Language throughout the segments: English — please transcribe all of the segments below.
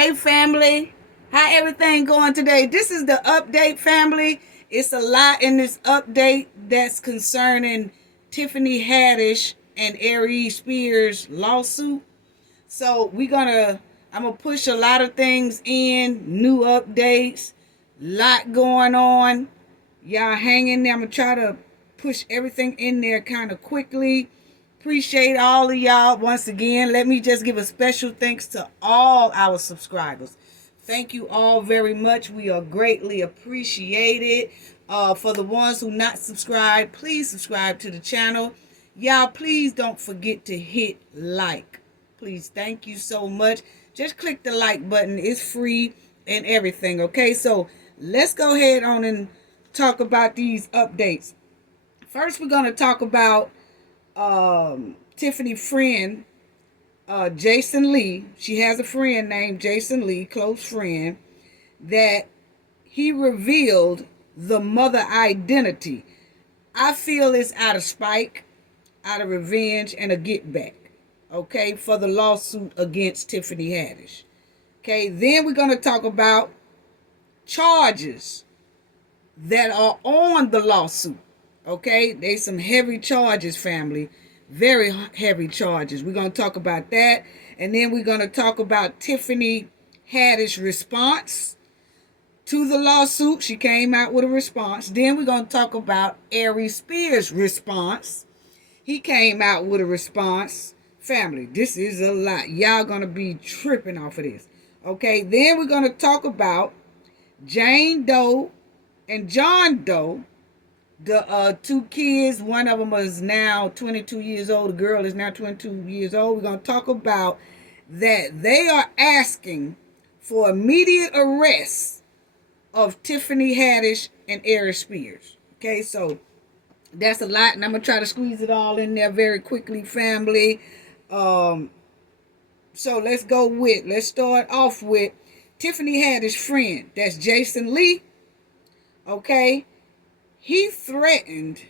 Hey family, how everything going today? This is the update family. It's a lot in this update that's concerning Tiffany Haddish and Aries Spears lawsuit. So I'm gonna push a lot of things in, new updates, lot going on. Y'all hang in there. I'm gonna try to push everything in there kind of quickly. Appreciate all of y'all once again. Let me just give a special thanks to all our subscribers. Thank you all very much. We are greatly appreciated. For the ones who not subscribed, please subscribe to the channel. Y'all, please don't forget to hit like. Please, thank you so much. Just click the like button. It's free and everything. Okay, so let's go ahead on and talk about these updates. First, we're going to talk about Tiffany friend, Jason Lee. She has a friend named Jason Lee, close friend, that he revealed the mother identity. I feel it's out of spite, out of revenge, and a get back. Okay, for the lawsuit against Tiffany Haddish. Okay, then we're going to talk about charges that are on the lawsuit. Okay, there's some heavy charges, family. Very heavy charges. We're going to talk about that. And then we're going to talk about Tiffany Haddish's response to the lawsuit. She came out with a response. Then we're going to talk about Aries Spears' response. He came out with a response. Family, this is a lot. Y'all going to be tripping off of this. Okay, then we're going to talk about Jane Doe and John Doe. The two kids, one of them is now 22 years old. The girl is now 22 years old. We're going to talk about that they are asking for immediate arrest of Tiffany Haddish and Aries Spears. Okay, so that's a lot, and I'm going to try to squeeze it all in there very quickly, family. So let's start off with Tiffany Haddish's friend. That's Jason Lee. Okay. He threatened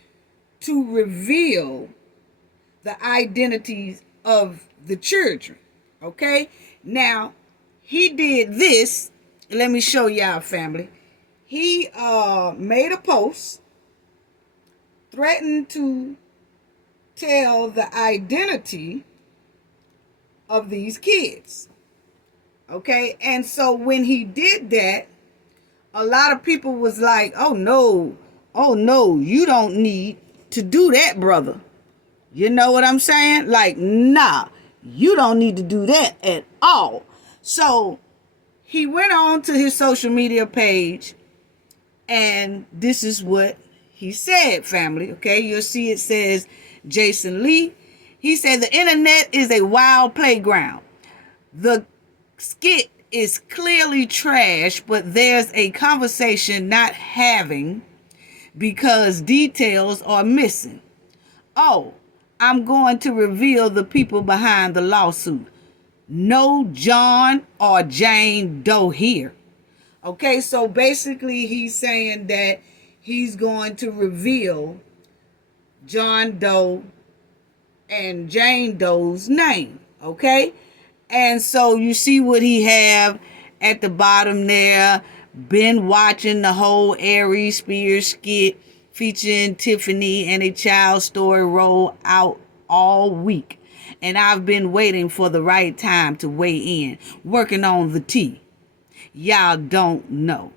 to reveal the identities of the children. Okay? Now, he did this. Let me show y'all, family. He made a post, threatened to tell the identity of these kids. Okay? And so when he did that, a lot of people was like, oh no, you don't need to do that, brother. You know what I'm saying? Like, nah, you don't need to do that at all. So he went on to his social media page, and this is what he said, family. Okay, you'll see it says Jason Lee. He said the internet is a wild playground. The skit is clearly trash, but there's a conversation not having because details are missing. Oh, I'm going to reveal the people behind the lawsuit. No John or Jane Doe here. Okay, so basically he's saying that he's going to reveal John Doe and Jane Doe's name. Okay? And so you see what he have at the bottom there. Been watching the whole Aries Spears skit featuring Tiffany and a child story roll out all week. And I've been waiting for the right time to weigh in. Working on the tea. Y'all don't know.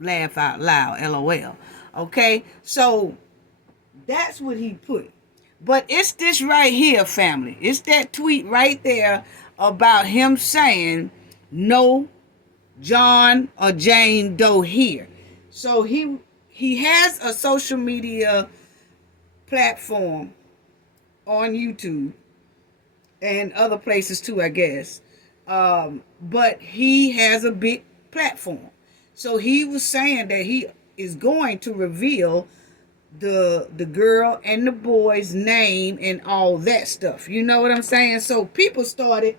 Laugh out loud, LOL. Okay? So that's what he put. But it's this right here, family. It's that tweet right there about him saying no John or Jane Doe here. So he has a social media platform on YouTube and other places too, I guess. But he has a big platform. So he was saying that he is going to reveal the girl and the boy's name and all that stuff. You know what I'm saying? So people started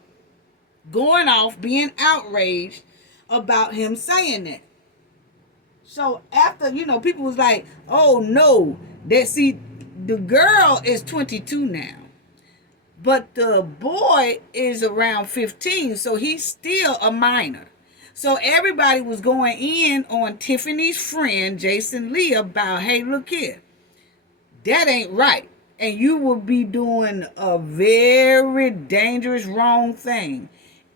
going off, being outraged about him saying that. So after, people was like, oh no, that see, the girl is 22 now. But the boy is around 15, so he's still a minor. So everybody was going in on Tiffany's friend, Jason Lee, about, hey, look here, that ain't right. And you will be doing a very dangerous, wrong thing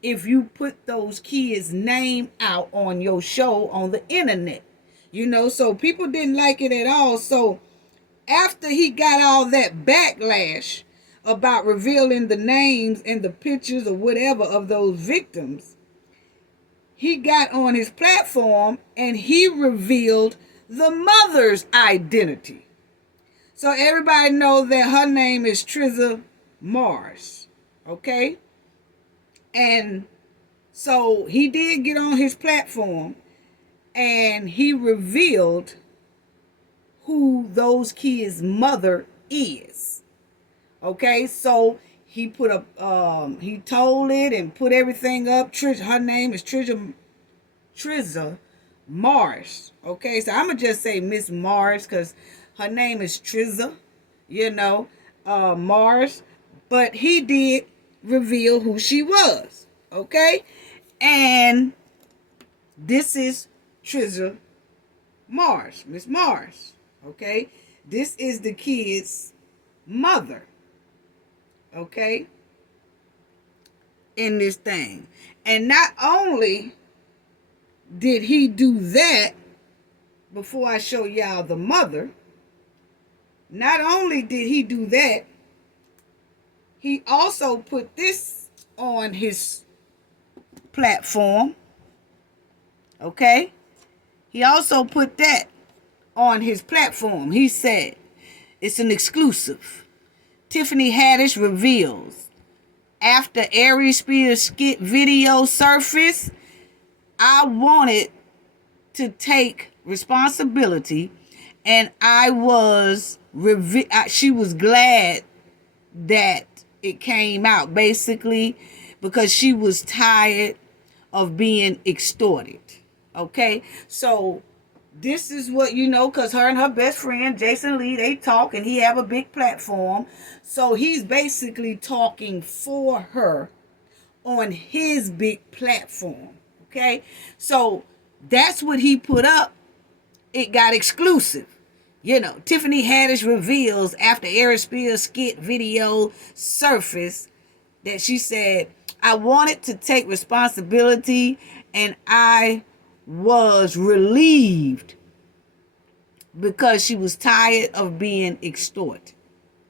if you put those kids' name out on your show on the internet. So people didn't like it at all. So after he got all that backlash about revealing the names and the pictures or whatever of those victims, he got on his platform and he revealed the mother's identity. So everybody knows that her name is Trisha Mars. Okay? And so he did get on his platform and he revealed who those kids' mother is. Okay? So he put up, he told it and put everything up. Her name is Trisha Mars. Okay? So I'm going to just say Miss Mars because her name is Trisha, Mars. But he did reveal who she was. Okay? And this is Trisha Mars, Miss Mars. Okay? This is the kid's mother. Okay? In this thing. And not only did he do that, before I show y'all the mother, not only did he do that, he also put this on his platform. Okay? He also put that on his platform. He said, it's an exclusive. Tiffany Haddish reveals, after Ari Spears skit video surfaced, I wanted to take responsibility, and she was glad that it came out, basically, because she was tired of being extorted. Okay? So this is what, because her and her best friend, Jason Lee, they talk, and he have a big platform. So he's basically talking for her on his big platform. Okay? So that's what he put up. It got exclusive. Tiffany Haddish reveals after Ari Spears skit video surfaced that she said, I wanted to take responsibility and I was relieved because she was tired of being extorted.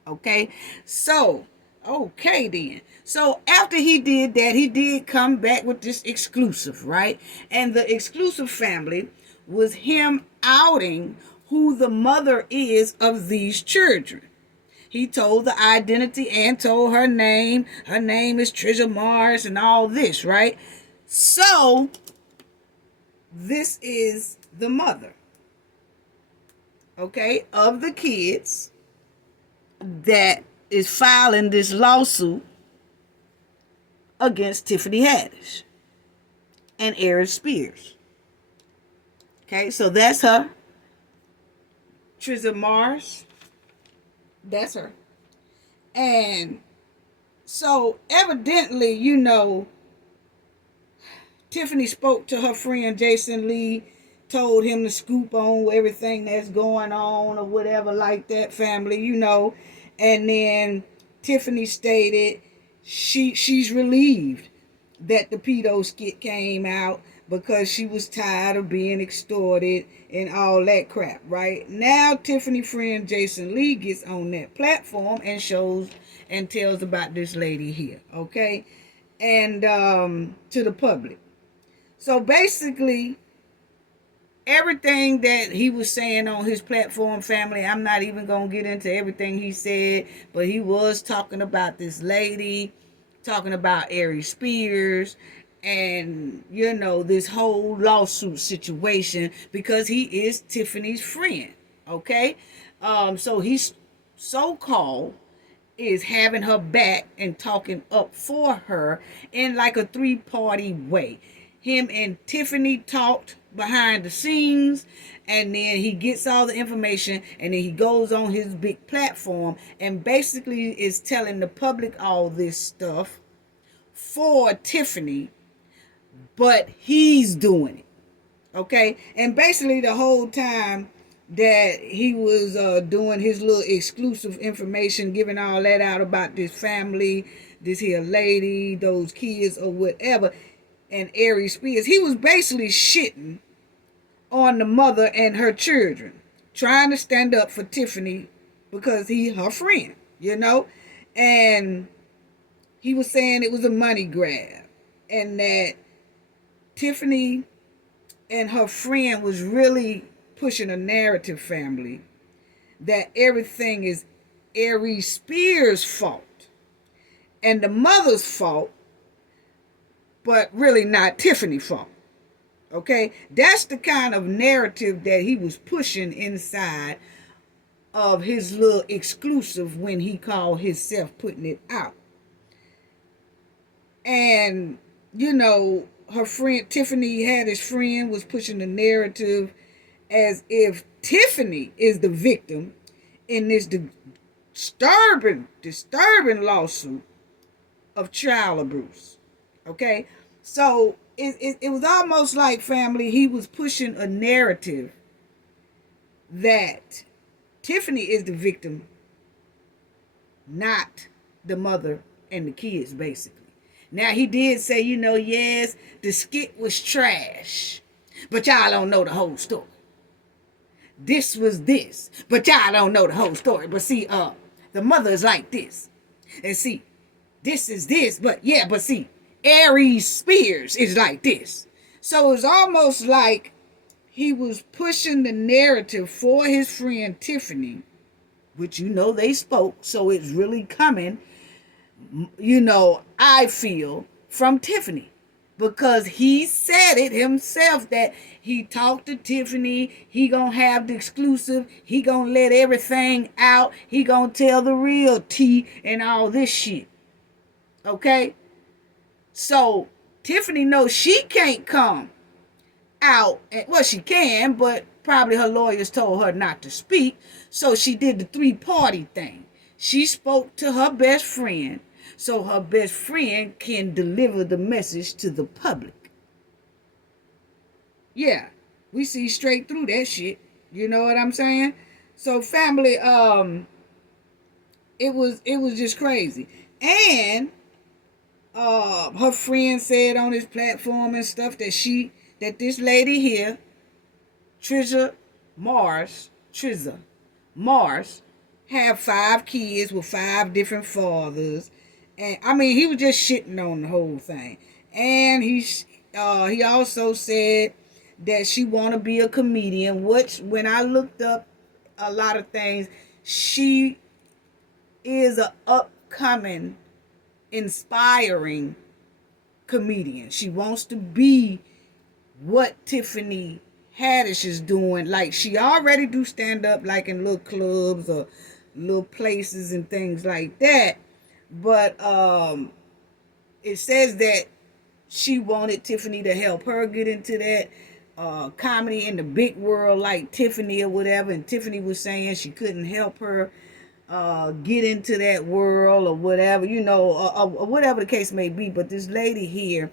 Okay? So, okay then. So after he did that, he did come back with this exclusive, right? And the exclusive family was him outing who the mother is of these children. He told the identity and told her name. Her name is Trisha Mars and all this, right? So this is the mother, okay, of the kids that is filing this lawsuit against Tiffany Haddish and Ari Spears. Okay, so that's her. Trisha Mars. That's her. And so evidently, Tiffany spoke to her friend Jason Lee, told him to scoop on everything that's going on or whatever like that, family, And then Tiffany stated she's relieved that the pedo skit came out because she was tired of being extorted and all that crap, right? Now Tiffany friend Jason Lee gets on that platform and shows and tells about this lady here, okay? And to the public. So basically, everything that he was saying on his platform, family, I'm not even going to get into everything he said, but he was talking about this lady, talking about Ari Spears, and, this whole lawsuit situation because he is Tiffany's friend, okay? So he's so-called is having her back and talking up for her in like a three-party way. him and Tiffany talked behind the scenes, and then he gets all the information, and then he goes on his big platform and basically is telling the public all this stuff for Tiffany, but he's doing it. Okay, and basically the whole time that he was doing his little exclusive information, giving all that out about this family, this here lady, those kids, or whatever, and Aries Spears, he was basically shitting on the mother and her children, trying to stand up for Tiffany because he her friend, you know, and he was saying it was a money grab, and that Tiffany and her friend was really pushing a narrative, family, that everything is Aries Spears' fault and the mother's fault, but really not Tiffany's fault. Okay, that's the kind of narrative that he was pushing inside of his little exclusive when he called himself putting it out. And, you know, her friend, Tiffany Haddish friend, was pushing the narrative as if Tiffany is the victim in this disturbing lawsuit of child abuse. Okay, so it was almost like, family, he was pushing a narrative that Tiffany is the victim, not the mother and the kids, basically. Now, he did say, you know, yes, the skit was trash, but y'all don't know the whole story. This was this, but y'all don't know the whole story. But see, the mother is like this. And see, this is this, but see, Aries Spears is like this. So it's almost like he was pushing the narrative for his friend Tiffany, which, you know, they spoke, so it's really coming, you know, I feel, from Tiffany, because he said it himself that he talked to Tiffany, he gonna have the exclusive, he gonna let everything out, he gonna tell the real tea and all this shit. Okay? So Tiffany knows she can't come out. Well, she can, but probably her lawyers told her not to speak. So she did the 3-party thing. She spoke to her best friend, so her best friend can deliver the message to the public. Yeah, we see straight through that shit. You know what I'm saying? So, family, it was just crazy. And her friend said on his platform and stuff that this lady here, Trisha Mars, have 5 kids with 5 different fathers. And I mean, he was just shitting on the whole thing. And he also said that she want to be a comedian, which, when I looked up a lot of things, she is an upcoming, inspiring comedian. She wants to be what Tiffany Haddish is doing. Like, she already do stand up, like in little clubs or little places and things like that. But it says that she wanted Tiffany to help her get into that comedy in the big world like Tiffany or whatever. And Tiffany was saying she couldn't help her get into that world or whatever, you know, or whatever the case may be. But this lady here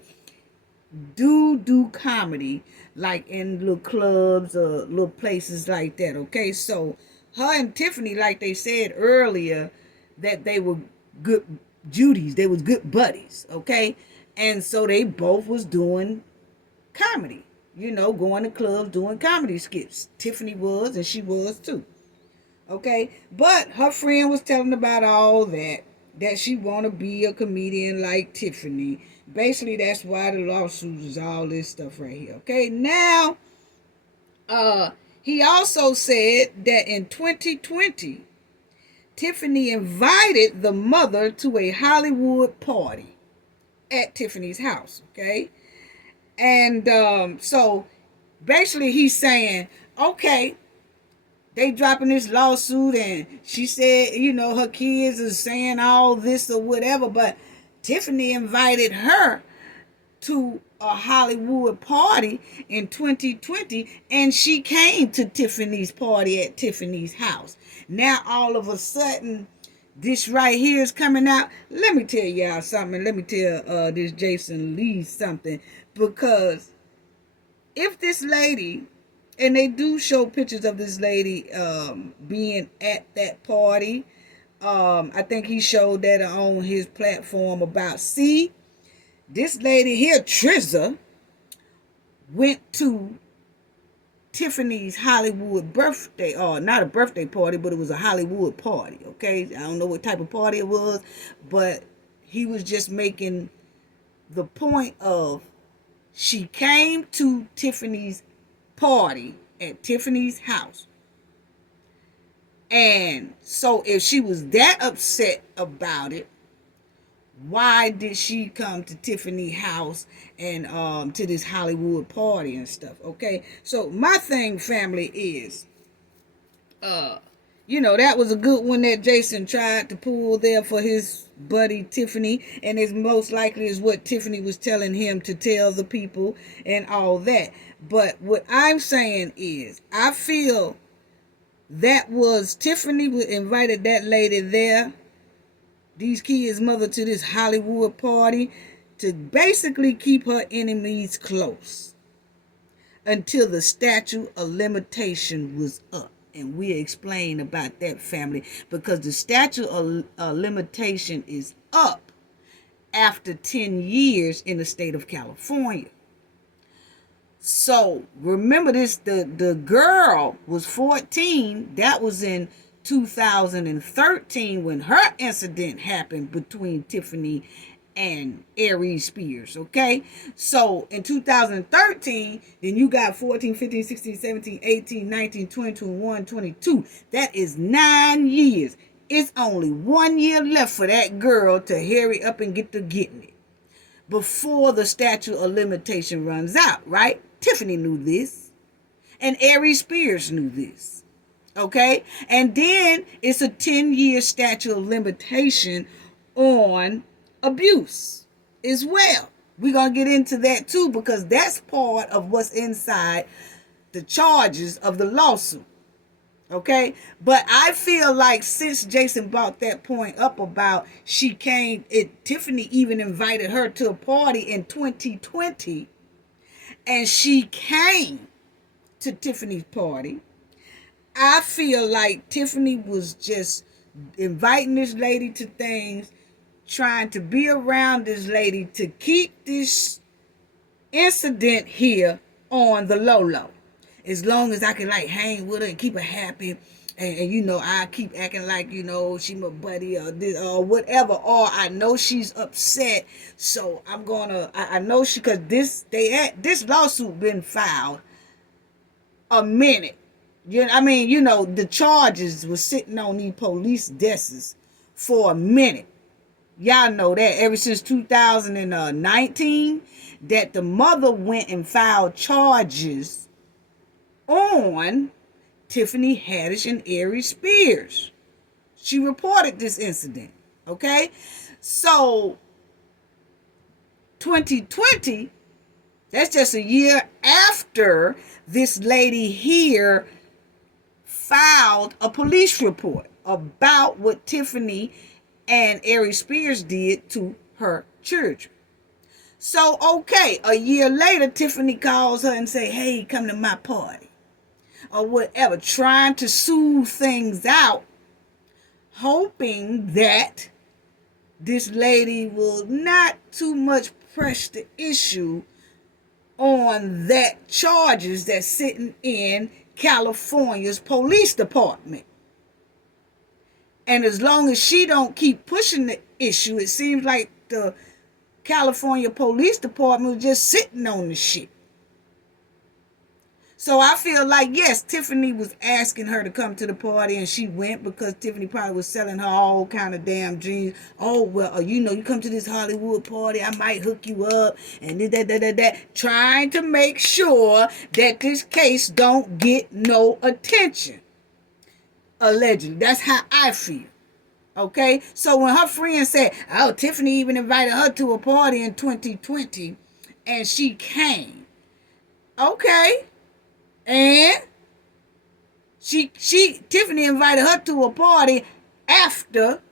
do comedy, like in little clubs or little places like that. Okay, so her and Tiffany, like they said earlier, that they were good Judies, they was good buddies. Okay, and so they both was doing comedy, you know, going to clubs, doing comedy skits. Tiffany was, and she was too. Okay, but her friend was telling about all that she want to be a comedian like Tiffany. Basically, that's why the lawsuit is all this stuff right here. Okay, now, he also said that in 2020, Tiffany invited the mother to a Hollywood party at Tiffany's house. Okay, and so basically he's saying, okay, they dropping this lawsuit, and she said, you know, her kids are saying all this or whatever, but Tiffany invited her to a Hollywood party in 2020, and she came to Tiffany's party at Tiffany's house. Now all of a sudden, this right here is coming out. Let me tell y'all something. Let me tell this Jason Lee something, because if this lady, and they do show pictures of this lady being at that party. I think he showed that on his platform about, see, this lady here, Trizza, went to Tiffany's Hollywood birthday, or not a birthday party, but it was a Hollywood party, okay? I don't know what type of party it was, but he was just making the point of, she came to Tiffany's party at Tiffany's house. And so if she was that upset about it, why did she come to Tiffany's house and to this Hollywood party and stuff? Okay, so my thing, family, is that was a good one that Jason tried to pull there for his buddy Tiffany, and it's most likely is what Tiffany was telling him to tell the people and all that. But what I'm saying is, I feel that was Tiffany invited that lady there, these kids' mother, to this Hollywood party to basically keep her enemies close until the statute of limitation was up. And we explain about that, family, because the statute of limitation is up after 10 years in the state of California. So remember this, the girl was 14. That was in 2013 when her incident happened between Tiffany and Aries Spears, okay? So in 2013, then you got 14, 15, 16, 17, 18, 19, 20, 21, 22. That is 9 years. It's only 1 year left for that girl to hurry up and get to getting it before the statute of limitation runs out, right? Tiffany knew this, and Aries Spears knew this, okay? And then it's a 10-year statute of limitation on abuse as well. We're going to get into that too, because that's part of what's inside the charges of the lawsuit, okay? But I feel like since Jason brought that point up about she came, Tiffany even invited her to a party in 2020, and she came to Tiffany's party, I feel like Tiffany was just inviting this lady to things, trying to be around this lady to keep this incident here on the low. As long as I can hang with her and keep her happy, and I keep acting like she my buddy or this or whatever, or I know she's upset, so I'm gonna I know she, because this lawsuit been filed a minute. The charges was sitting on these police desks for a minute. Y'all know that ever since 2019 that the mother went and filed charges on Tiffany Haddish and Aries Spears. She reported this incident, okay? So 2020, that's just a year after this lady here filed a police report about what Tiffany and Aries Spears did to her children. So, okay, a year later, Tiffany calls her and say, hey, come to my party, or whatever, trying to soothe things out, hoping that this lady will not too much press the issue on that charges that's sitting in California's police department. And as long as she don't keep pushing the issue, it seems like the California Police Department was just sitting on the shit. So I feel like, yes, Tiffany was asking her to come to the party, and she went because Tiffany probably was selling her all kind of damn dreams. Oh, well, you come to this Hollywood party, I might hook you up, and that, trying to make sure that this case don't get no attention. Allegedly. That's how I feel. Okay? So when her friend said, oh, Tiffany even invited her to a party in 2020, and she came. Okay. And Tiffany invited her to a party after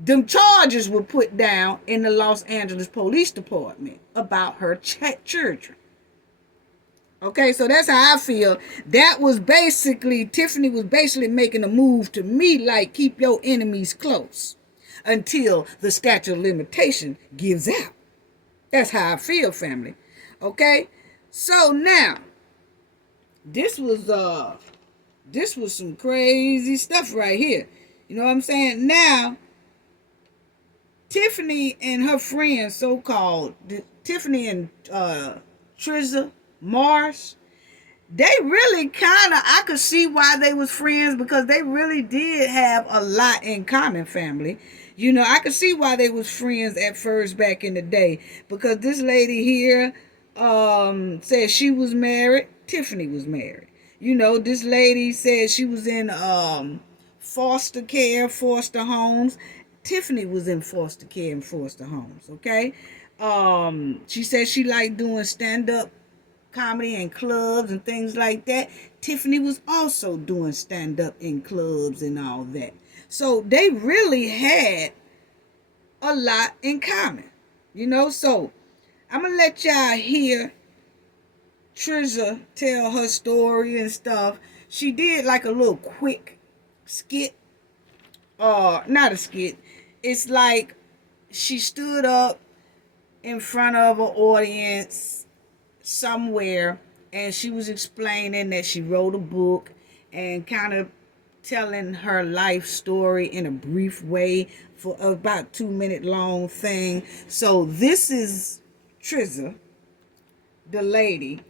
them charges were put down in the Los Angeles Police Department about her children. Okay, so that's how I feel. That was basically, Tiffany was basically making a move to me like, keep your enemies close until the statute of limitation gives out. That's how I feel, family. Okay, so now this was some crazy stuff right here. You know what I'm saying? Now, Tiffany and her friends, so-called Tiffany and Trizza Mars, they really I could see why they was friends, because they really did have a lot in common, family. You know, I could see why they was friends at first back in the day, because this lady here said she was married. Tiffany was married. You know, this lady said she was in foster care, foster homes. Tiffany was in foster care and foster homes, okay? She said she liked doing stand-up comedy in clubs and things like that. Tiffany was also doing stand-up in clubs and all that. So they really had a lot in common, you know? So I'm going to let y'all hear Trizza tell her story and stuff. She did like a little quick skit. Not a skit. It's like she stood up in front of an audience somewhere, and she was explaining that she wrote a book and kind of telling her life story in a brief way for about 2-minute long thing. So this is Trizza, the lady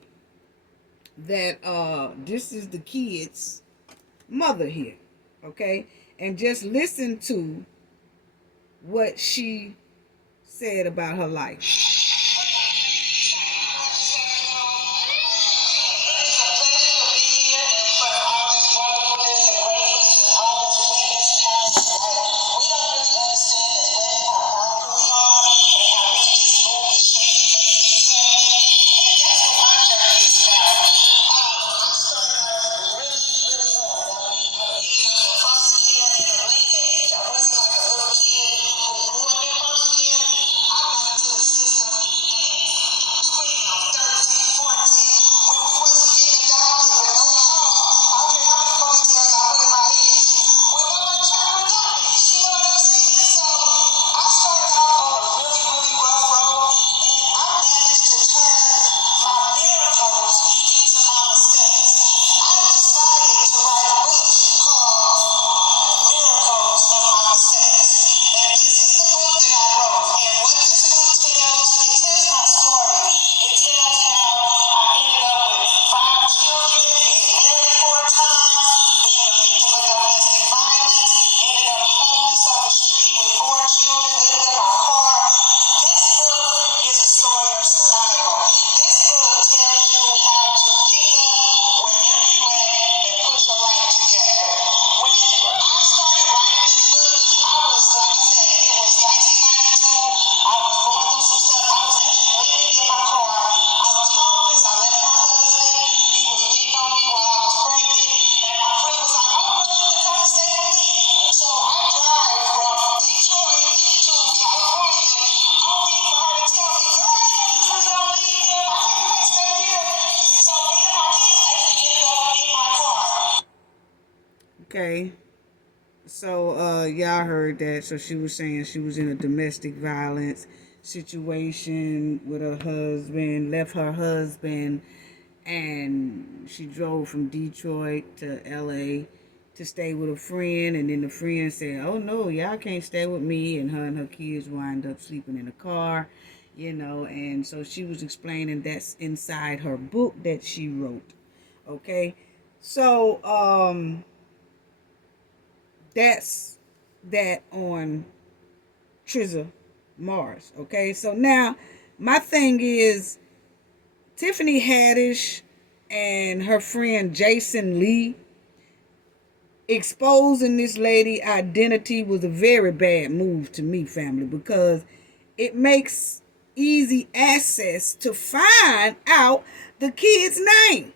that this is the kid's mother here, okay? And just listen to what she said about her life. Okay. So y'all heard that. So she was saying she was in a domestic violence situation with her husband, left her husband, and she drove from Detroit to LA to stay with a friend, and then the friend said, "Oh no, y'all can't stay with me," and her kids wind up sleeping in the car, you know. And so she was explaining that's inside her book that she wrote. Okay. So that's that on Trizza Mars. Okay, so now my thing is Tiffany Haddish and her friend Jason Lee exposing this lady identity was a very bad move to me, family, because it makes easy access to find out the kid's name.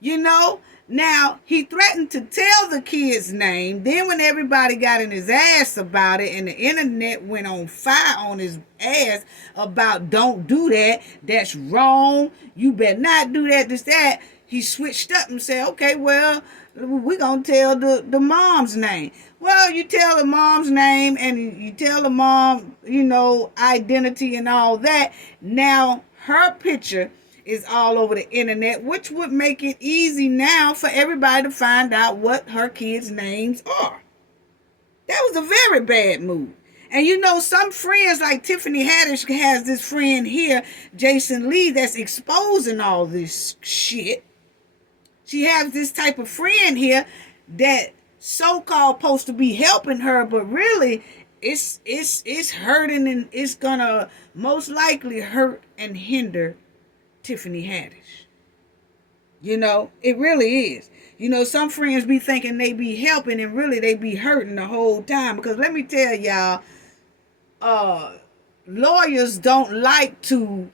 You know, now he threatened to tell the kid's name. Then when everybody got in his ass about it and the internet went on fire on his ass about don't do that, that's wrong, you better not do that, this, that, he switched up and said, okay, well, we're going to tell the mom's name. Well, you tell the mom's name and you tell the mom, identity and all that. Now her picture is all over the internet, which would make it easy now for everybody to find out what her kids' names are. That was a very bad move. And some friends like Tiffany Haddish has this friend here, Jason Lee, that's exposing all this shit. She has this type of friend here that so-called supposed to be helping her, but really it's hurting, and it's gonna most likely hurt and hinder Tiffany Haddish. It really is. Some friends be thinking they be helping and really they be hurting the whole time. Because let me tell y'all, lawyers don't like to,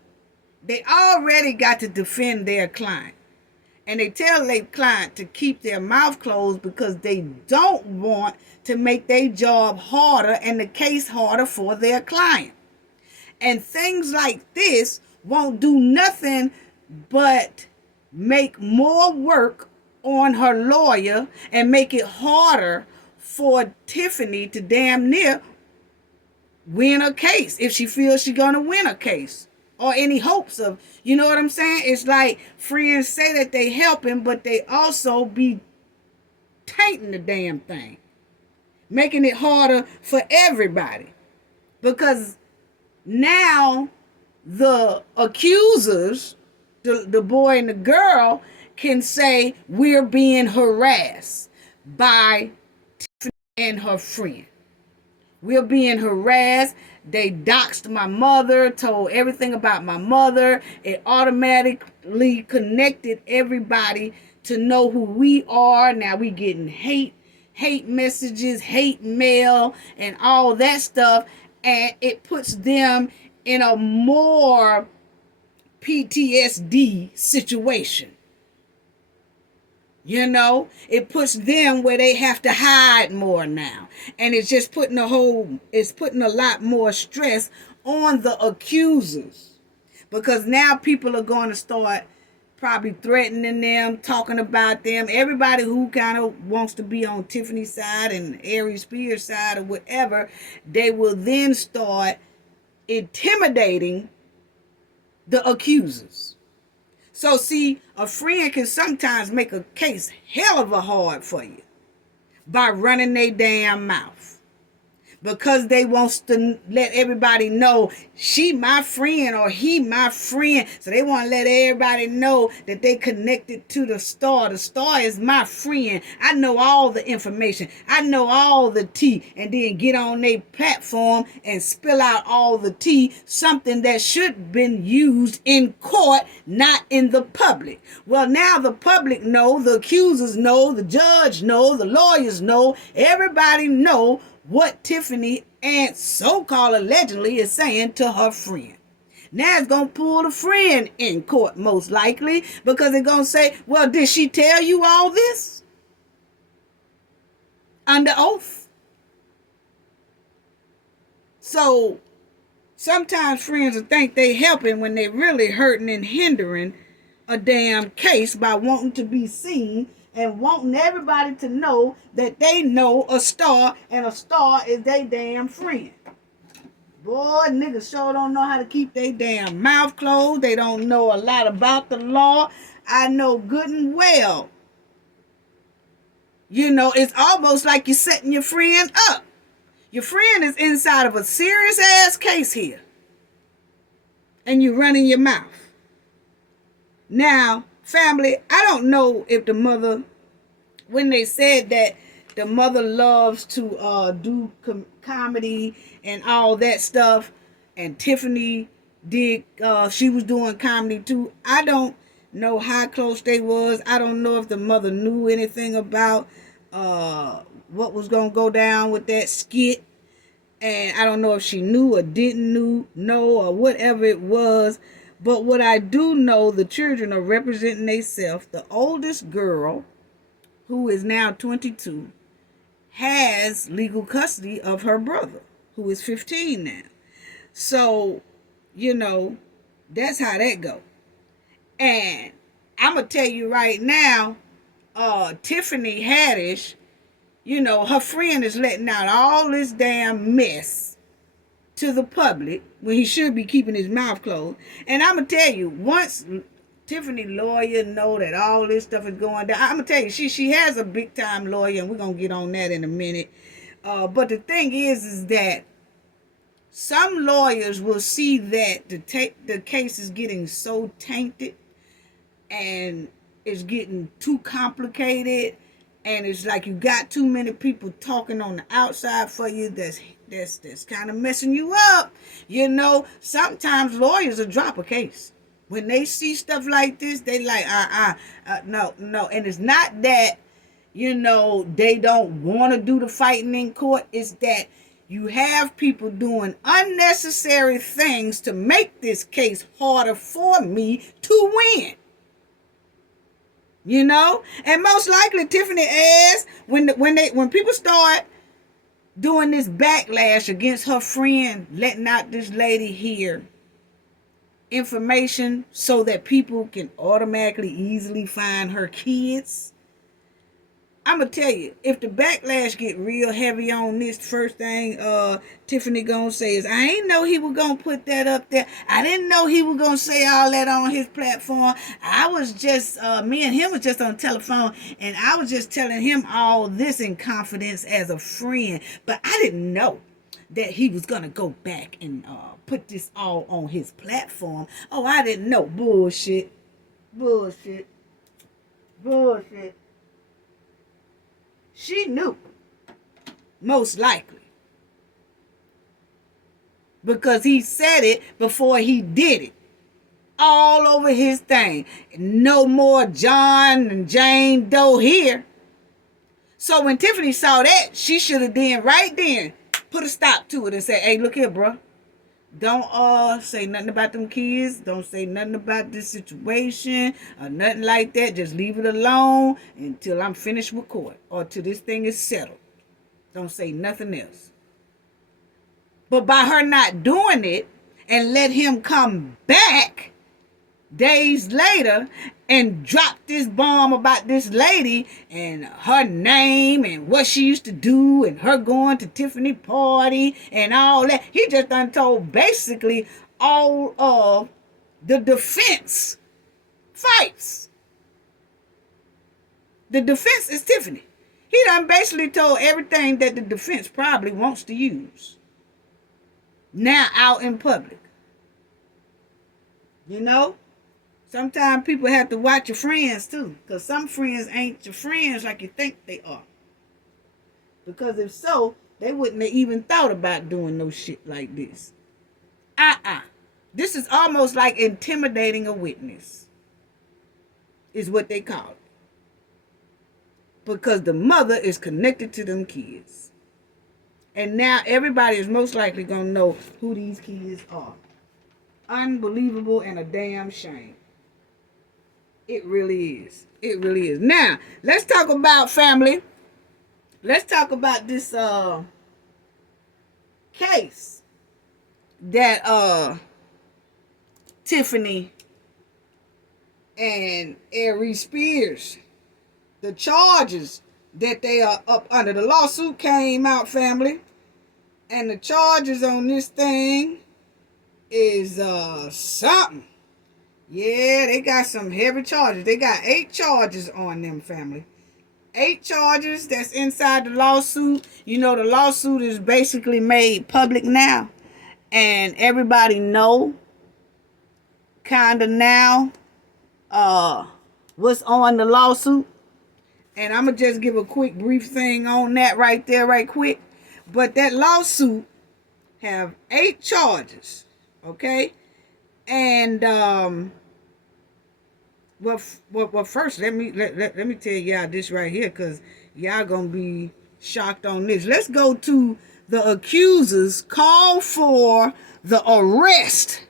they already got to defend their client. And they tell their client to keep their mouth closed because they don't want to make their job harder and the case harder for their client. And things like this won't do nothing but make more work on her lawyer and make it harder for Tiffany to damn near win a case if she feels she's going to win a case. Or any hopes of, you know what I'm saying? It's like friends say that they helping, but they also be tainting the damn thing. Making it harder for everybody. Because now the accusers, the boy and the girl, can say we're being harassed by Tiffany and her friend. We're being harassed. They doxed my mother, told everything about my mother. It automatically connected everybody to know who we are. Now we getting hate messages, hate mail, and all that stuff. And it puts them in a more PTSD situation. It puts them where they have to hide more now. And it's just putting a lot more stress on the accusers. Because now people are going to start probably threatening them, talking about them. Everybody who kind of wants to be on Tiffany's side and Ari Spears' side or whatever, they will then start intimidating the accusers. So see, a friend can sometimes make a case hell of a hard for you by running their damn mouth. Because they wants to let everybody know she my friend or he my friend. So they want to let everybody know that they connected to the star. The star is my friend. I know all the information. I know all the tea. And then get on their platform and spill out all the tea. Something that should have been used in court, not in the public. Well, now the public know, the accusers know, the judge know, the lawyers know, everybody know what Tiffany and so-called allegedly is saying to her friend. Now it's going to pull the friend in court most likely because they're going to say, well, did she tell you all this? Under oath. So sometimes friends will think they helping when they really hurting and hindering a damn case by wanting to be seen and wanting everybody to know that they know a star and a star is their damn friend. Boy, niggas sure don't know how to keep their damn mouth closed. They don't know a lot about the law. I know good and well. It's almost like you're setting your friend up. Your friend is inside of a serious ass case here. And you're running your mouth. Now, family, I don't know if the mother, when they said that the mother loves to do comedy and all that stuff, and Tiffany did, she was doing comedy too. I don't know how close they was. I don't know if the mother knew anything about what was going to go down with that skit. And I don't know if she knew or didn't know or whatever it was. But what I do know, the children are representing themselves. The oldest girl, who is now 22, has legal custody of her brother, who is 15 now. So, that's how that go. And I'm going to tell you right now, Tiffany Haddish, her friend is letting out all this damn mess to the public when he should be keeping his mouth closed. And I'm going to tell you, once Tiffany lawyer know that all this stuff is going down, I'm going to tell you, she has a big time lawyer, and we're going to get on that in a minute. But the thing is that some lawyers will see that the case is getting so tainted and it's getting too complicated, and it's like you got too many people talking on the outside for you that's kind of messing you up. Sometimes lawyers will drop a case when they see stuff like this. They like no, and it's not that they don't want to do the fighting in court. It's that you have people doing unnecessary things to make this case harder for me to win. And most likely Tiffany asked when people start doing this backlash against her friend, letting out this lady here information so that people can automatically easily find her kids. I'm gonna tell you, if the backlash get real heavy on this, first thing Tiffany gonna say is, I ain't know he was gonna put that up there. I didn't know he was gonna say all that on his platform. I was just me and him was just on the telephone, and I was just telling him all this in confidence as a friend, but I didn't know that he was gonna go back and put this all on his platform. Oh, I didn't know. Bullshit. She knew, most likely, because he said it before he did it, all over his thing. No more John and Jane Doe here. So when Tiffany saw that, she should have then right then put a stop to it and say, hey, look here, bro. Don't say nothing about them kids. Don't say nothing about this situation or nothing like that. Just leave it alone until I'm finished with court or till this thing is settled. Don't say nothing else. But by her not doing it and let him come back days later and drop this bomb about this lady and her name and what she used to do and her going to Tiffany party and all that, he just done told basically all of the defense fights. The defense is Tiffany. He done basically told everything that the defense probably wants to use now out in public. Sometimes people have to watch your friends too, because some friends ain't your friends like you think they are. Because if so, they wouldn't have even thought about doing no shit like this. This is almost like intimidating a witness, is what they call it. Because the mother is connected to them kids. And now everybody is most likely going to know who these kids are. Unbelievable and a damn shame. It really is. It really is. Now, let's talk about family. Let's talk about this case that Tiffany and Ari Spears, the charges that they are up under. The lawsuit came out, family, and the charges on this thing is something. Yeah, they got some heavy charges. They got 8 charges on them, family. 8 charges that's inside the lawsuit. The lawsuit is basically made public now, and everybody know kind of now what's on the lawsuit. And I'm going to just give a quick brief thing on that right there, right quick. But that lawsuit have 8 charges, okay? And well, first let me tell y'all this right here, because y'all gonna be shocked on this. Let's go to the accusers called for the arrest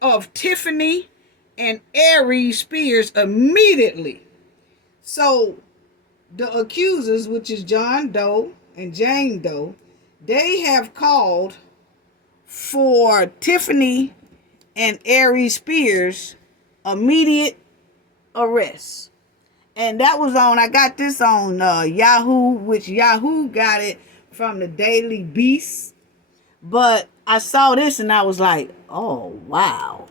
of Tiffany and Aries Spears immediately. So the accusers, which is John Doe and Jane Doe, they have called for Tiffany and Aries Spears immediate arrest. And that was on, I got this on Yahoo, which Yahoo got it from the Daily Beast. But I saw this and I was like, oh, wow.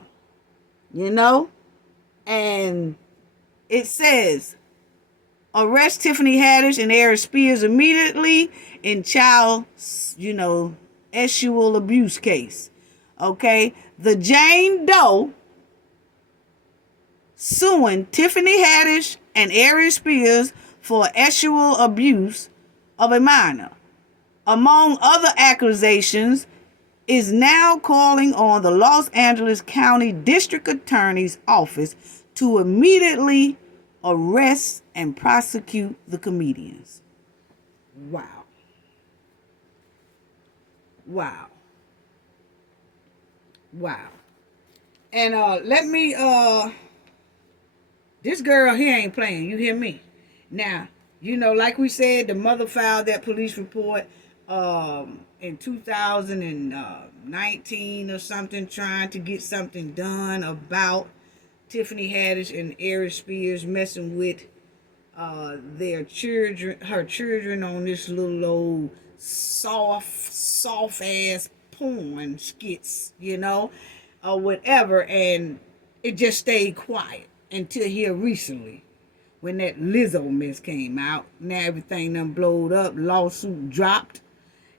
You know? And it says, arrest Tiffany Haddish and Aries Spears immediately in child, sexual abuse case. Okay? The Jane Doe suing Tiffany Haddish and Aries Spears for sexual abuse of a minor, among other accusations, is now calling on the Los Angeles County District Attorney's Office to immediately arrest and prosecute the comedians. Wow. Wow. Wow. And let me this girl here ain't playing, you hear me? Now, like we said, the mother filed that police report in 2019 or something, trying to get something done about Tiffany Haddish and Aries Spears messing with her children on this little old soft ass porn skits, or whatever, and it just stayed quiet until here recently when that Lizzo mess came out. Now everything done blowed up, lawsuit dropped,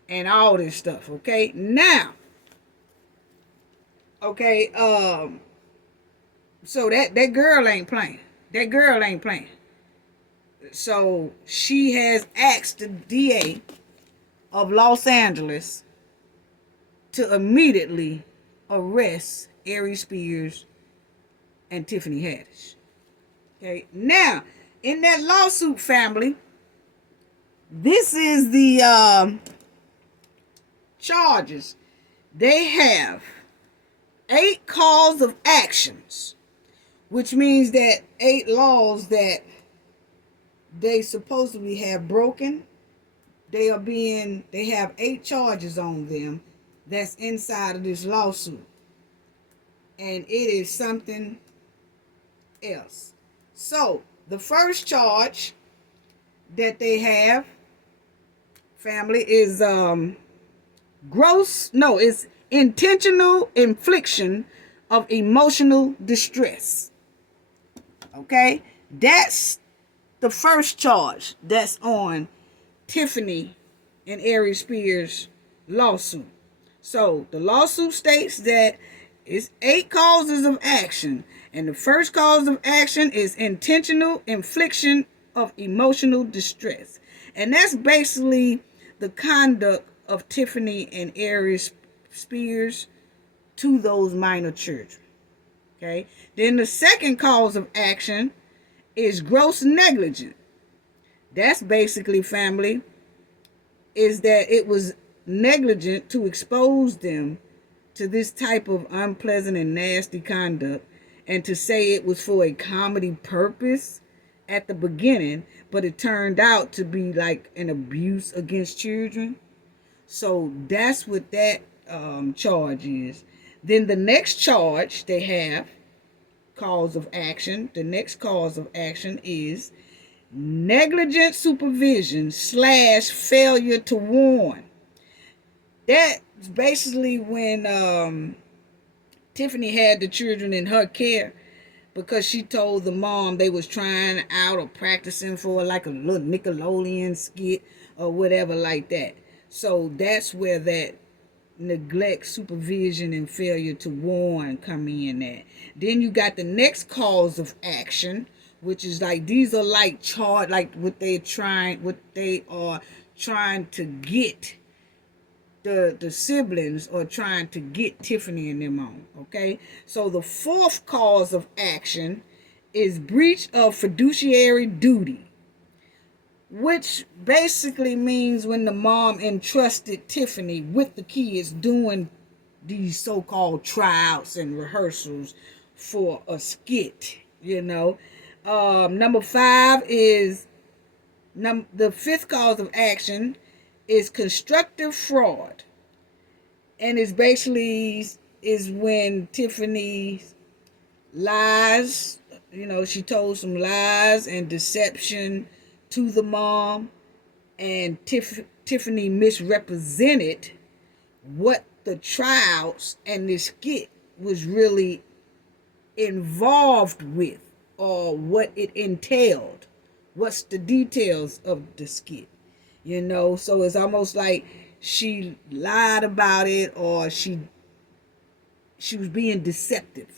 and all this stuff. Okay, now, so that girl ain't playing. That girl ain't playing. So she has asked the DA of Los Angeles to immediately arrest Aries Spears and Tiffany Haddish. Okay, now, in that lawsuit, family, this is the charges. They have 8 cause of actions, which means that 8 laws that they supposedly have broken. They have 8 charges on them that's inside of this lawsuit. And it is something else. So, the first charge that they have, family, is it's intentional infliction of emotional distress. Okay? That's the first charge that's on Tiffany and Aries Spears lawsuit. So the lawsuit states that it's 8 causes of action, and the first cause of action is intentional infliction of emotional distress, and that's basically the conduct of Tiffany and Aries Spears to those minor children. Okay. Then the second cause of action is gross negligence. That's basically, family, is that it was negligent to expose them to this type of unpleasant and nasty conduct, and to say it was for a comedy purpose at the beginning, but it turned out to be like an abuse against children. So that's what that charge is. Then the next charge they have, cause of action, the next cause of action is negligent supervision / failure to warn. That's basically when Tiffany had the children in her care because she told the mom they was trying out or practicing for like a little Nickelodeon skit or whatever like that. So that's where that neglect, supervision, and failure to warn come in at. Then you got the next cause of action, which is like, these are like charged, like what they are trying to get the siblings are trying to get Tiffany and them on. Okay, so the fourth cause of action is breach of fiduciary duty, which basically means when the mom entrusted Tiffany with the kids doing these so-called tryouts and rehearsals for a skit, Number 5 is the fifth cause of action is constructive fraud, and it's basically is when Tiffany lies. She told some lies and deception to the mom, and Tiffany misrepresented what the tryouts and the skit was really involved with, or what it entailed. What's the details of the skit? So it's almost like she lied about it, or she was being deceptive.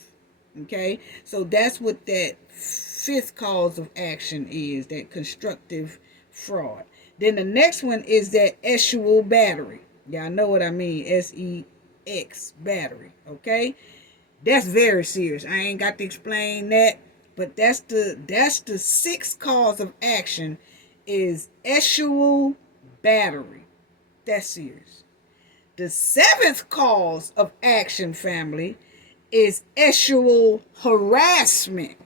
Okay, so that's what that fifth cause of action is, that constructive fraud. Then the next one is that sexual battery. Y'all know what I mean, sex battery. Okay, that's very serious. I ain't got to explain that, but that's the sixth cause of action is sexual battery. That's serious. The seventh cause of action, family, is sexual harassment.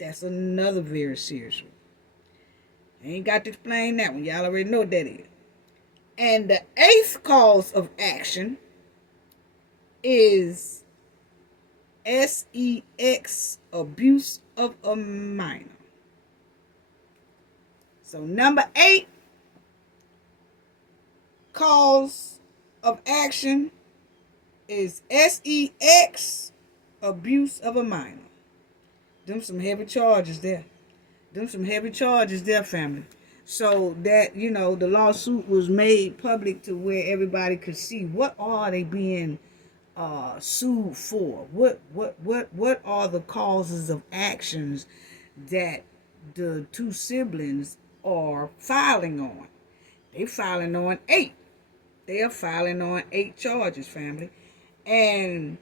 That's another very serious one. I ain't got to explain that one. Y'all already know what that is. And the eighth cause of action is sex, abuse of a minor. So number 8 cause of action is sex, abuse of a minor. Them some heavy charges there. Family. So that, the lawsuit was made public to where everybody could see what are they being sued for. What are the causes of actions that the two siblings are filing on? They filing on 8. They are filing on 8 charges, family. And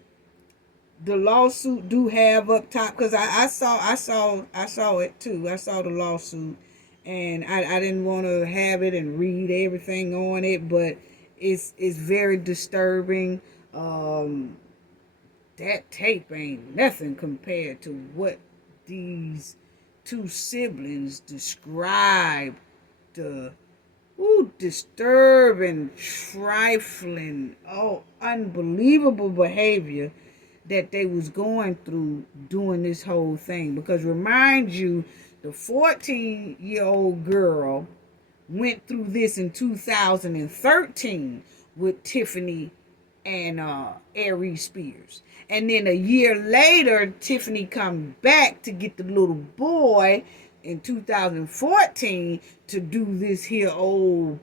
the lawsuit do have up top, because I saw it too. I saw the lawsuit, and I didn't want to have it and read everything on it, but it's very disturbing. That tape ain't nothing compared to what these two siblings describe the disturbing, trifling, unbelievable behavior that they was going through doing this whole thing. Because remind you, the 14-year-old girl went through this in 2013 with Tiffany and Aries Spears. And then a year later, Tiffany come back to get the little boy in 2014 to do this here old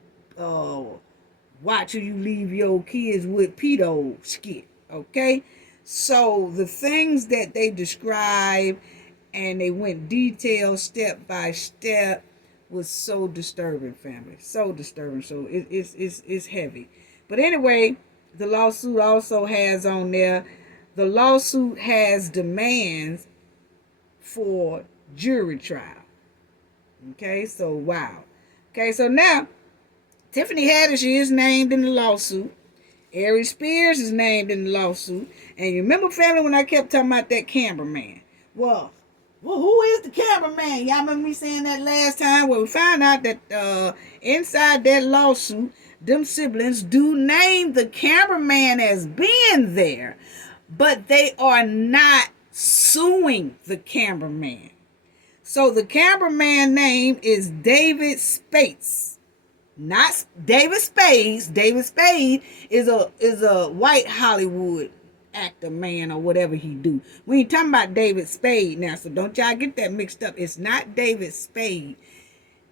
watch who you leave your kids with pedo skit. Okay? So the things that they describe and they went detailed step by step was so disturbing, family. So disturbing. So it's heavy. But anyway, the lawsuit also has on there, the lawsuit has demands for jury trial. Okay, so wow. Okay, so now Tiffany Haddish is named in the lawsuit. Aries Spears is named in the lawsuit. And you remember, family, when I kept talking about that cameraman? Well, who is the cameraman? Y'all remember me saying that last time? Well, we found out that inside that lawsuit, them siblings do name the cameraman as being there, but they are not suing the cameraman. So the cameraman name is David Spates. Not David Spade. David Spade is a white Hollywood actor, man, or whatever he do. We ain't talking about David Spade now, so don't y'all get that mixed up. It's not David Spade.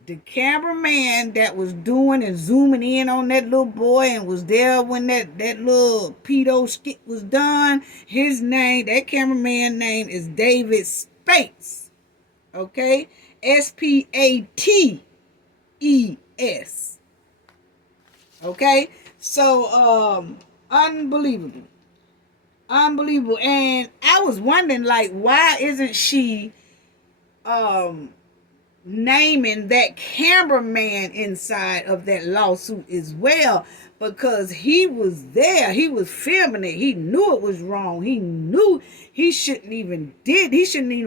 The cameraman that was doing and zooming in on that little boy and was there when that little pedo skit was done, his name, that cameraman name is David Spates. Okay? Spates. Okay? So, unbelievable. And I was wondering, like, why isn't she naming that cameraman inside of that lawsuit as well, because he was there, he was filming it, he knew it was wrong, he knew he shouldn't even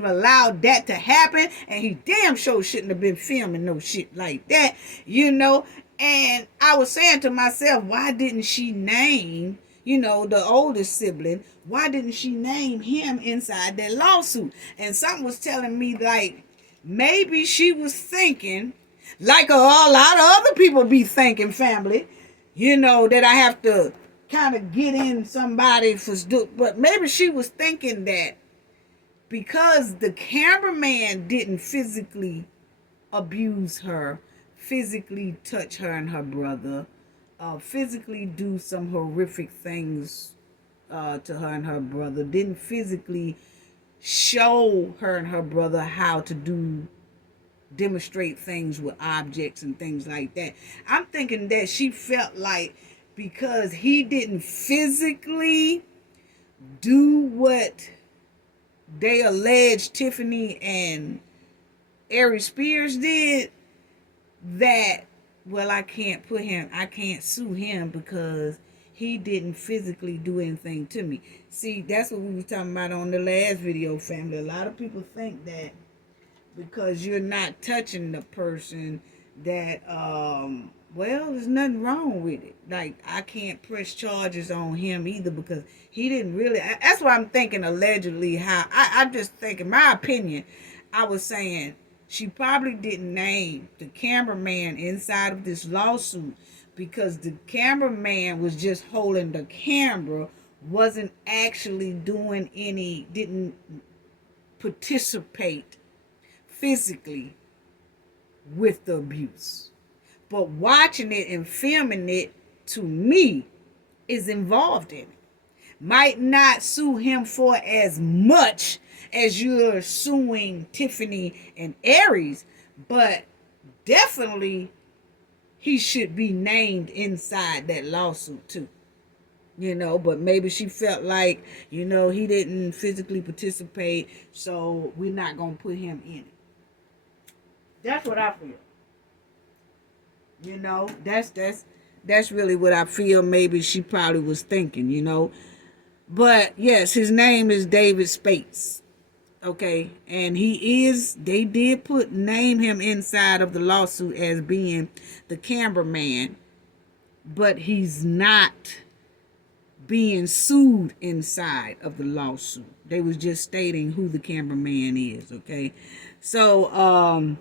allowed that to happen, and he damn sure shouldn't have been filming no shit like that, you know. And I was saying to myself, why didn't she name, you know, the oldest sibling? Why didn't she name him inside that lawsuit? And something was telling me, like, maybe she was thinking, like a lot of other people be thinking, family, you know, that I have to kind of get in somebody for, but maybe she was thinking that because the cameraman didn't physically abuse her, physically touch her and her brother, physically do some horrific things to her and her brother, didn't physically show her and her brother how to demonstrate things with objects and things like that. I'm thinking that she felt like because he didn't physically do what they alleged Tiffany and Ari Spears did, that, well, I can't sue him because he didn't physically do anything to me. See, that's what we were talking about on the last video, family. A lot of people think that because you're not touching the person that, well, there's nothing wrong with it. Like, I can't press charges on him either because he didn't really, that's why I'm thinking allegedly how, I just think, in my opinion, I was saying she probably didn't name the cameraman inside of this lawsuit because the cameraman was just holding the camera, wasn't actually doing any, didn't participate physically with the abuse. But watching it and filming it, to me, is involved in it. Might not sue him for as much as you're suing Tiffany and Aries, but definitely he should be named inside that lawsuit too. You know, but maybe she felt like, you know, he didn't physically participate, so we're not going to put him in it. That's what I feel. You know, that's really what I feel maybe she probably was thinking, you know. But yes, his name is David Spates. Okay, and they did name him inside of the lawsuit as being the cameraman, but he's not being sued inside of the lawsuit. They was just stating who the cameraman is, okay? So,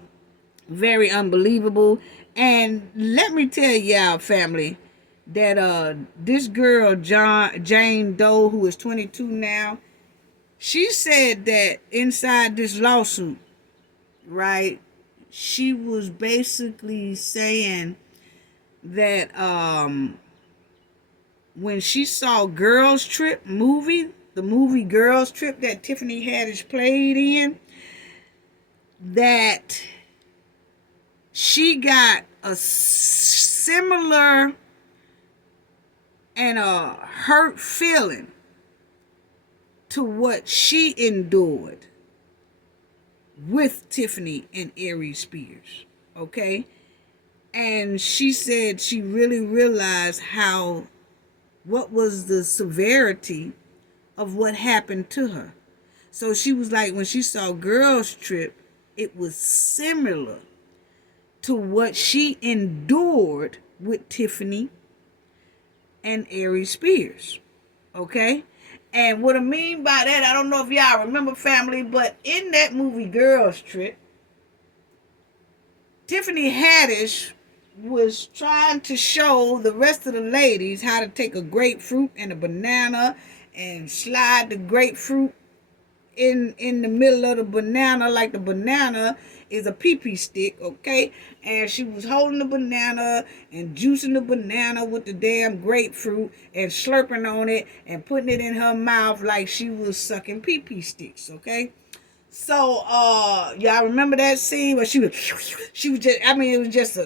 very unbelievable. And let me tell y'all, family, that this girl, Jane Doe, who is 22 now, she said that inside this lawsuit, right, she was basically saying that when she saw Girls Trip movie, the movie Girls Trip that Tiffany Haddish played in, that she got a similar and a hurt feeling to what she endured with Tiffany and Aries Spears, okay? And she said she really realized what was the severity of what happened to her. So she was like, when she saw Girls Trip, it was similar to what she endured with Tiffany and Aries Spears, okay? And what I mean by that, I don't know if y'all remember, family, but in that movie Girls Trip, Tiffany Haddish was trying to show the rest of the ladies how to take a grapefruit and a banana and slide the grapefruit in the middle of the banana, like the banana is a pee-pee stick, okay? And she was holding the banana and juicing the banana with the damn grapefruit and slurping on it and putting it in her mouth like she was sucking pee-pee sticks, okay? So, y'all remember that scene where she was just, I mean, it was just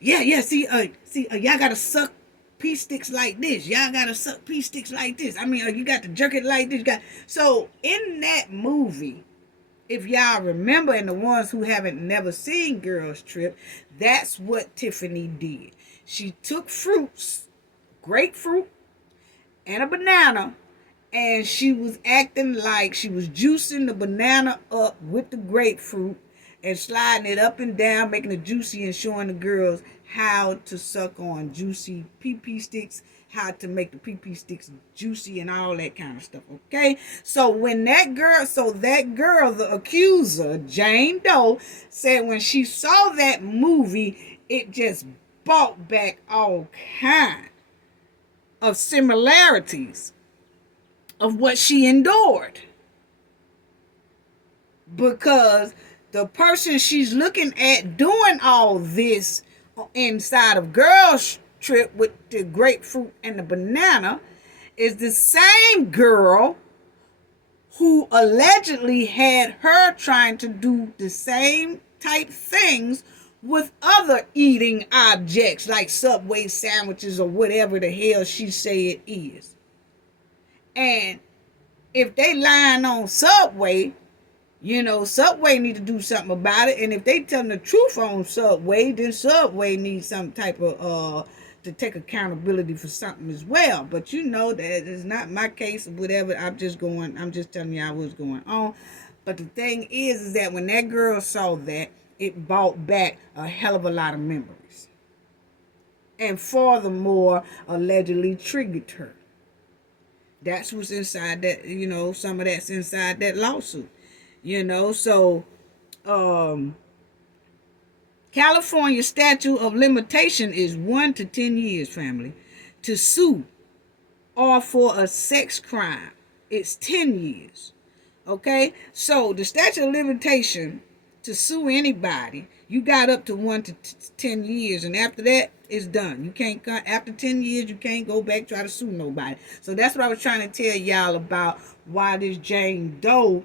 y'all gotta suck pea sticks like this. Y'all gotta suck pea sticks like this. I mean, you got to jerk it like this. So, in that movie, If y'all remember, and the ones who haven't never seen Girls Trip, that's what Tiffany did. She took fruits, grapefruit and a banana, and she was acting like she was juicing the banana up with the grapefruit and sliding it up and down, making it juicy and showing the girls how to suck on juicy pee sticks, how to make the pee sticks juicy and all that kind of stuff. Okay, so when that girl, the accuser, Jane Doe, said when she saw that movie, it just brought back all kinds of similarities of what she endured, because the person she's looking at doing all this inside of Girls Trip with the grapefruit and the banana is the same girl who allegedly had her trying to do the same type things with other eating objects like Subway sandwiches or whatever the hell she say it is. And if they lying on Subway, Subway need to do something about it. And if they telling the truth on Subway, then Subway needs some type of to take accountability for something as well. But that is not my case or whatever. I'm just telling y'all what's going on. But the thing is that when that girl saw that, it brought back a hell of a lot of memories. And furthermore, allegedly triggered her. That's what's inside that, some of that's inside that lawsuit. So California statute of limitation is 1 to 10 years, family, to sue or for a sex crime. It's 10 years. Okay, so the statute of limitation to sue anybody, you got up to 1 to 10 years, and after that, it's done. You can't, after 10 years, you can't go back try to sue nobody. So that's what I was trying to tell y'all about why this Jane Doe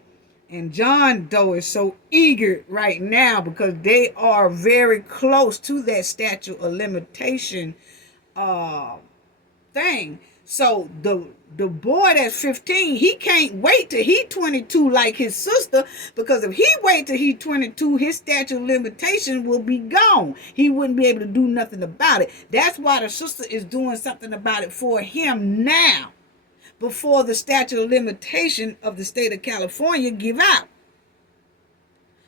and John Doe is so eager right now, because they are very close to that statute of limitation thing. So the boy that's 15, he can't wait till he 22 like his sister, because if he wait till he 22, his statute of limitation will be gone. He wouldn't be able to do nothing about it. That's why the sister is doing something about it for him now, before the statute of limitation of the state of California give out.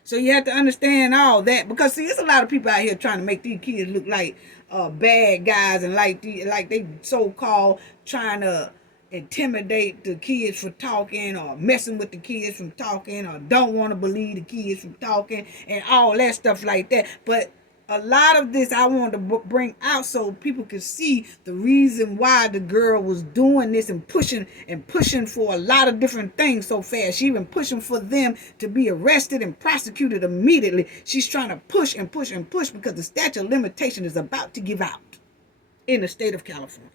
So you have to understand all that, because see, there's a lot of people out here trying to make these kids look like bad guys, and like they so-called trying to intimidate the kids for talking, or messing with the kids from talking, or don't want to believe the kids from talking, and all that stuff like that. But a lot of this I wanted to bring out so people could see the reason why the girl was doing this and pushing for a lot of different things so fast. She even pushing for them to be arrested and prosecuted immediately. She's trying to push and push and push because the statute of limitation is about to give out in the state of California.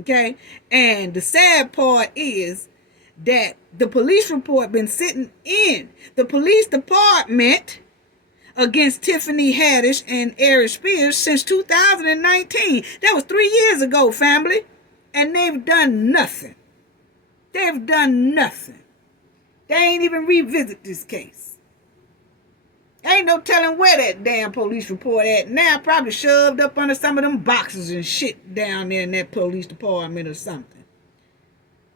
Okay? And the sad part is that the police report been sitting in the police department against Tiffany Haddish and Aries Spears since 2019. That was 3 years ago, family. And they've done nothing. They've done nothing. They ain't even revisit this case. Ain't no telling where that damn police report at now. Probably shoved up under some of them boxes and shit down there in that police department or something.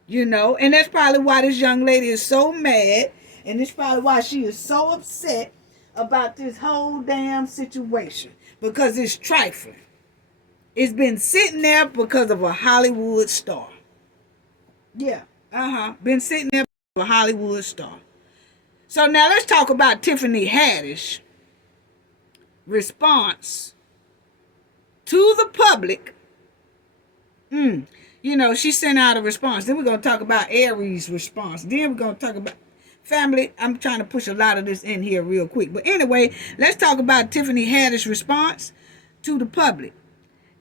And that's probably why this young lady is so mad. And that's probably why she is so upset about this whole damn situation, because it's trifling. It's been sitting there because of a Hollywood star. Yeah, been sitting there because of a Hollywood star. So now let's talk about Tiffany Haddish response to the public. She sent out a response. Then we're going to talk about Aries' response. Then we're going to talk about family. I'm trying to push a lot of this in here real quick. But anyway, let's talk about Tiffany Haddish's response to the public.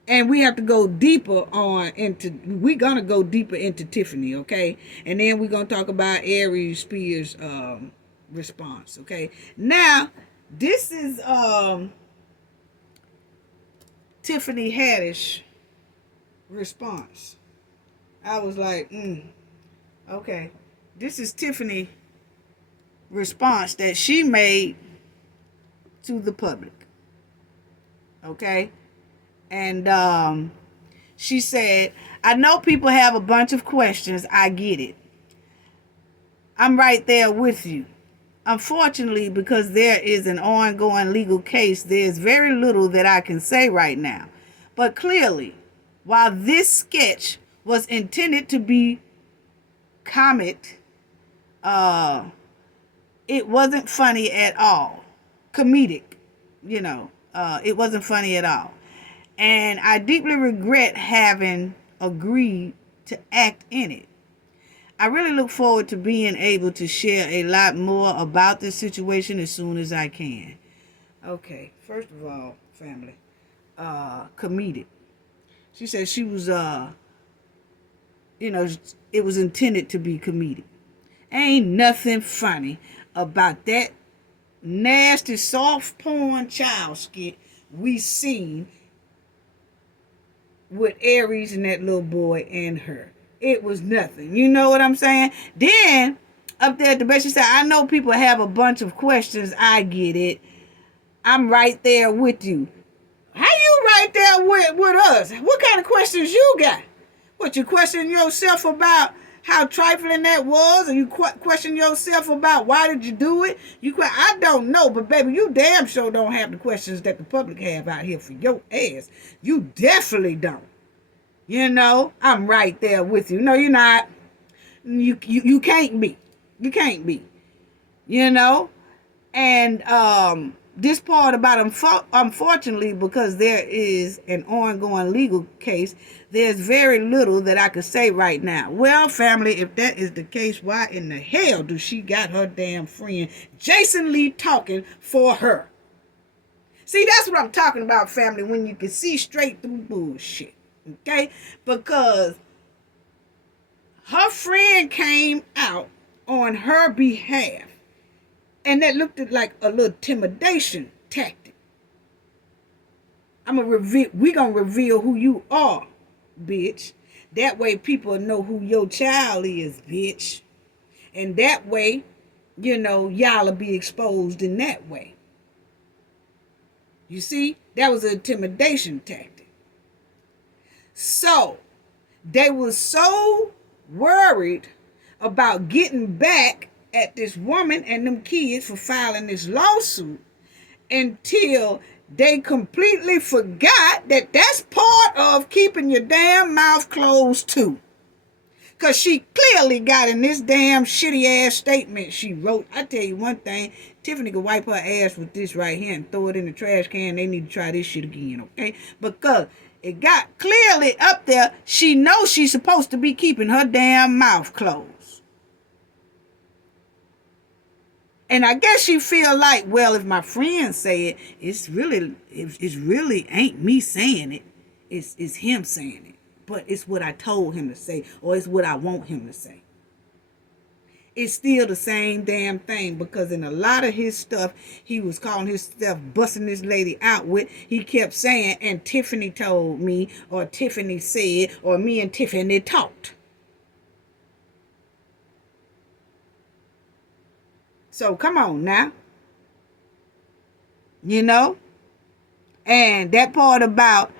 And we have to go deeper we're going to go deeper into Tiffany, okay? And then we're going to talk about Aries Spears' response, okay? Now, this is Tiffany Haddish response. I was like, okay. This is Tiffany response that she made to the public. Okay? And she said, I know people have a bunch of questions. I get it. I'm right there with you. Unfortunately, because there is an ongoing legal case, there's very little that I can say right now. But clearly, while this sketch was intended to be comic, it wasn't funny at all. Comedic, it wasn't funny at all. And I deeply regret having agreed to act in it. I really look forward to being able to share a lot more about this situation as soon as I can. Okay, first of all, family, comedic. She said she was, it was intended to be comedic. Ain't nothing funny about that nasty soft porn child skit we seen with Aries and that little boy and her. It was nothing. You know what I'm saying? Then, up there at the base, she said, I know people have a bunch of questions. I get it. I'm right there with you. How you right there with us? What kind of questions you got? What, you question yourself about how trifling that was? Or you question yourself about why did you do it? I don't know, but baby, you damn sure don't have the questions that the public have out here for your ass. You definitely don't. I'm right there with you. No, you're not. You can't be. You can't be. And this part about unfortunately, because there is an ongoing legal case, there's very little that I could say right now. Well, family, if that is the case, why in the hell do she got her damn friend Jason Lee talking for her? See, that's what I'm talking about, family, when you can see straight through bullshit. Okay? Because her friend came out on her behalf, and that looked like a little intimidation tactic. We gonna reveal who you are, bitch. That way people know who your child is, bitch. And that way, y'all will be exposed in that way. You see? That was an intimidation tactic. So, they were so worried about getting back at this woman and them kids for filing this lawsuit until they completely forgot that that's part of keeping your damn mouth closed too. Because she clearly got in this damn shitty ass statement she wrote. I tell you one thing, Tiffany could wipe her ass with this right here and throw it in the trash can. They need to try this shit again, okay? Because it got clearly up there, she knows she's supposed to be keeping her damn mouth closed. And I guess she feel like, well, if my friends say it, it's really ain't me saying it. It's him saying it. But it's what I told him to say, or it's what I want him to say. It's still the same damn thing, because in a lot of his stuff, he was calling his stuff, busting this lady out with, he kept saying, and Tiffany told me, or Tiffany said, or me and Tiffany talked. So come on now. And that part about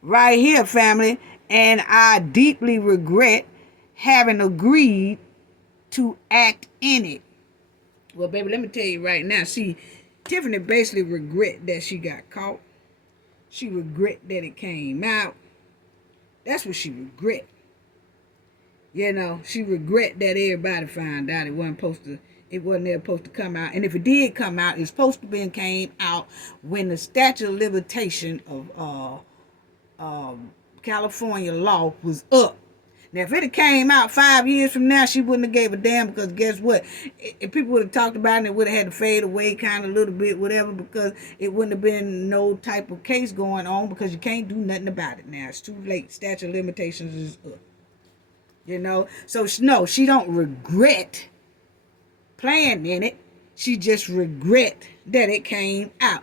right here, family, and I deeply regret having agreed to act in it. Well, baby, let me tell you right now. See, Tiffany basically regret that she got caught. She regret that it came out. That's what she regret. She regret that everybody found out it wasn't ever supposed to come out. And if it did come out, it's supposed to be came out when the statute of limitation of California law was up. Now, if it had came out 5 years from now, she wouldn't have gave a damn, because guess what? If people would have talked about it, it would have had to fade away kind of a little bit, whatever, because it wouldn't have been no type of case going on, because you can't do nothing about it now. It's too late. Statute of limitations is up. So, no, she don't regret playing in it. She just regret that it came out.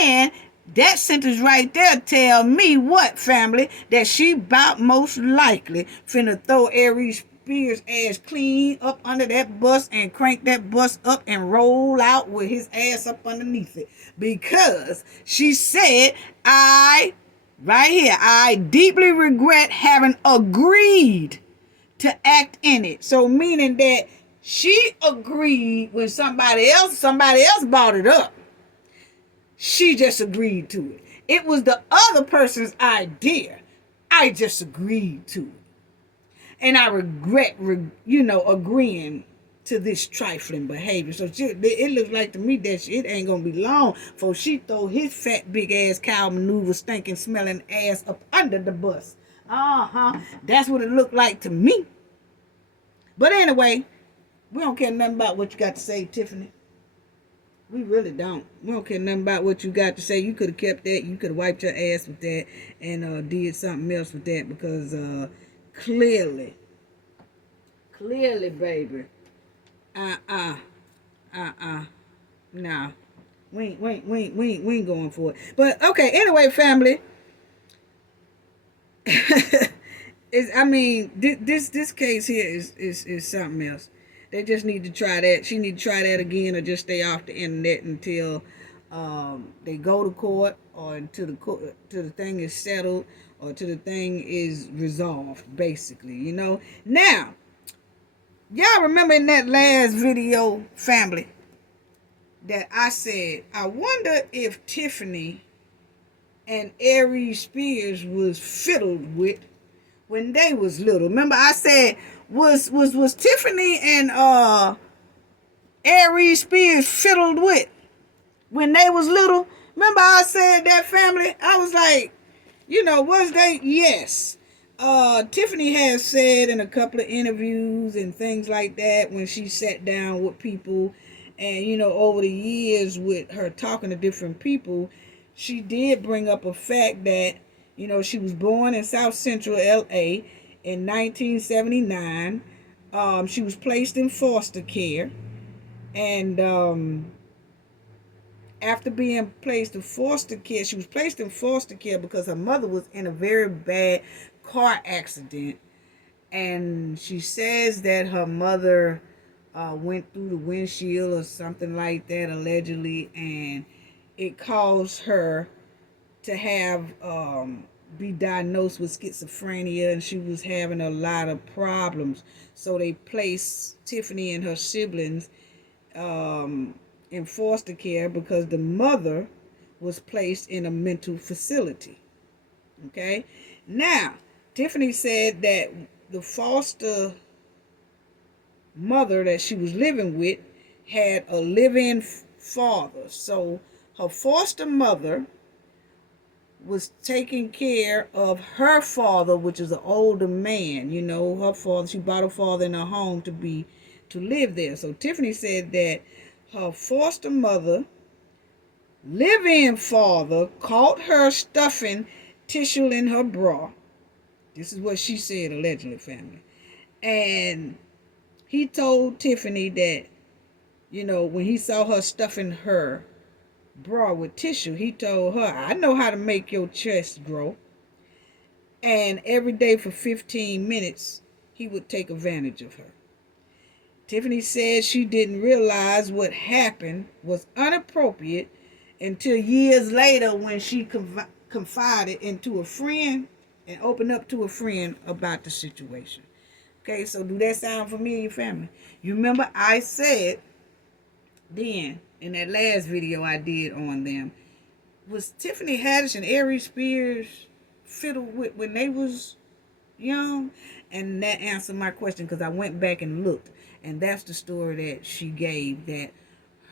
And that sentence right there tell me what, family? That she about most likely finna throw Aries Spears' ass clean up under that bus and crank that bus up and roll out with his ass up underneath it. Because she said, right here, I deeply regret having agreed to act in it. So meaning that she agreed when somebody else brought it up. She just agreed to it. It was the other person's idea. I just agreed to it. And I regret, agreeing to this trifling behavior. So it looks like to me that it ain't going to be long before she throw his fat, big-ass cow maneuver, stinking, smelling ass up under the bus. That's what it looked like to me. But anyway, we don't care nothing about what you got to say, Tiffany. We really don't. We don't care nothing about what you got to say. You could have kept that. You could have wiped your ass with that and did something else with that because clearly, baby, no, we ain't going for it. But okay, anyway, family. This case here is something else. They just need to try that. She need to try that again, or just stay off the internet until they go to court, or until the thing is settled, or till the thing is resolved. Basically, Now, y'all remember in that last video, family, that I said I wonder if Tiffany and Aries Spears was fiddled with when they was little. Remember I said, was Tiffany and Aries Spears fiddled with when they was little? Remember I said that, family? I was like, was they? Yes. Tiffany has said in a couple of interviews and things like that when she sat down with people and, over the years with her talking to different people, she did bring up a fact that, she was born in South Central LA in 1979. She was placed in foster care. And after being placed in foster care, she was placed in foster care because her mother was in a very bad car accident. And she says that her mother went through the windshield or something like that, allegedly, and it caused her to have be diagnosed with schizophrenia, and she was having a lot of problems. So they placed Tiffany and her siblings in foster care because the mother was placed in a mental facility. Okay? Now, Tiffany said that the foster mother that she was living with had a live-in father. So her foster mother was taking care of her father, which is an older man. Her father, she brought her father in her home to live there. So Tiffany said that her foster mother, live-in father, caught her stuffing tissue in her bra. This is what she said, allegedly, family. And he told Tiffany that, when he saw her stuffing her bra with tissue, he told her, I know how to make your chest grow. And every day for 15 minutes, he would take advantage of her. Tiffany said she didn't realize what happened was inappropriate until years later when she confided into a friend and opened up to a friend about the situation. Okay, so do that sound familiar, family? You remember I said then, in that last video I did on them, was Tiffany Haddish and Aries Spears fiddled with when they was young? And that answered my question because I went back and looked. And that's the story that she gave, that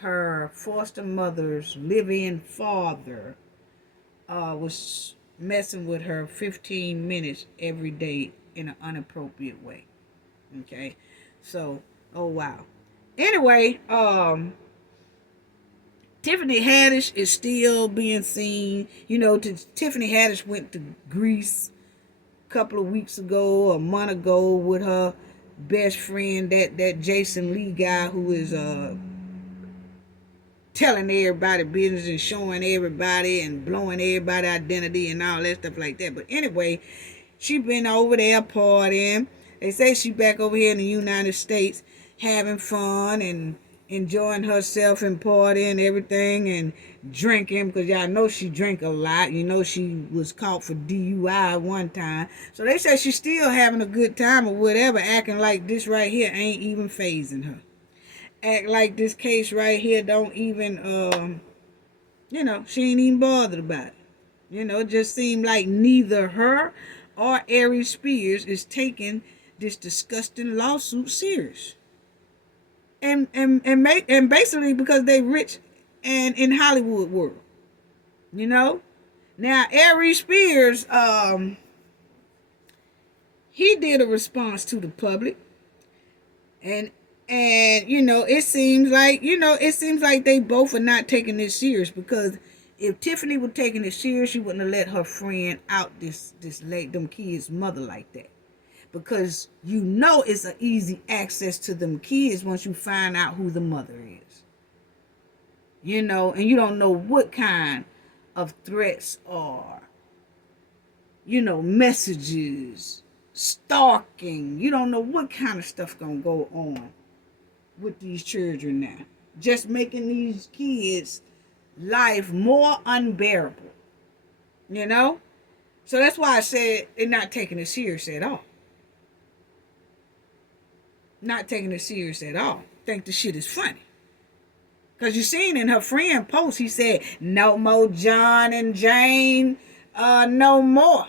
her foster mother's live-in father was messing with her 15 minutes every day in an inappropriate way. Okay? So, oh wow. Anyway, Tiffany Haddish is still being seen. Tiffany Haddish went to Greece a couple of weeks ago, a month ago, with her best friend, that Jason Lee guy who is telling everybody business and showing everybody and blowing everybody identity and all that stuff like that. But anyway, she been over there partying. They say she back over here in the United States having fun and enjoying herself and partying and everything and drinking, because y'all know she drink a lot. You know she was caught for DUI one time. So they say she's still having a good time or whatever, acting like this right here ain't even phasing her. Act like this case right here don't even, she ain't even bothered about it. It just seemed like neither her or Ari Spears is taking this disgusting lawsuit serious. And basically because they rich and in Hollywood world. Now Ari Spears, he did a response to the public, and it seems like they both are not taking this serious, because if Tiffany were taking it serious, she wouldn't have let her friend out this them kids' mother like that. Because it's an easy access to them kids once you find out who the mother is. And you don't know what kind of threats or, messages, stalking. You don't know what kind of stuff gonna go on with these children now. Just making these kids' life more unbearable. So that's why I said they're not taking it serious at all. Not taking it serious at all. Think the shit is funny. Because you seen in her friend post, he said, no more John and Jane, no more.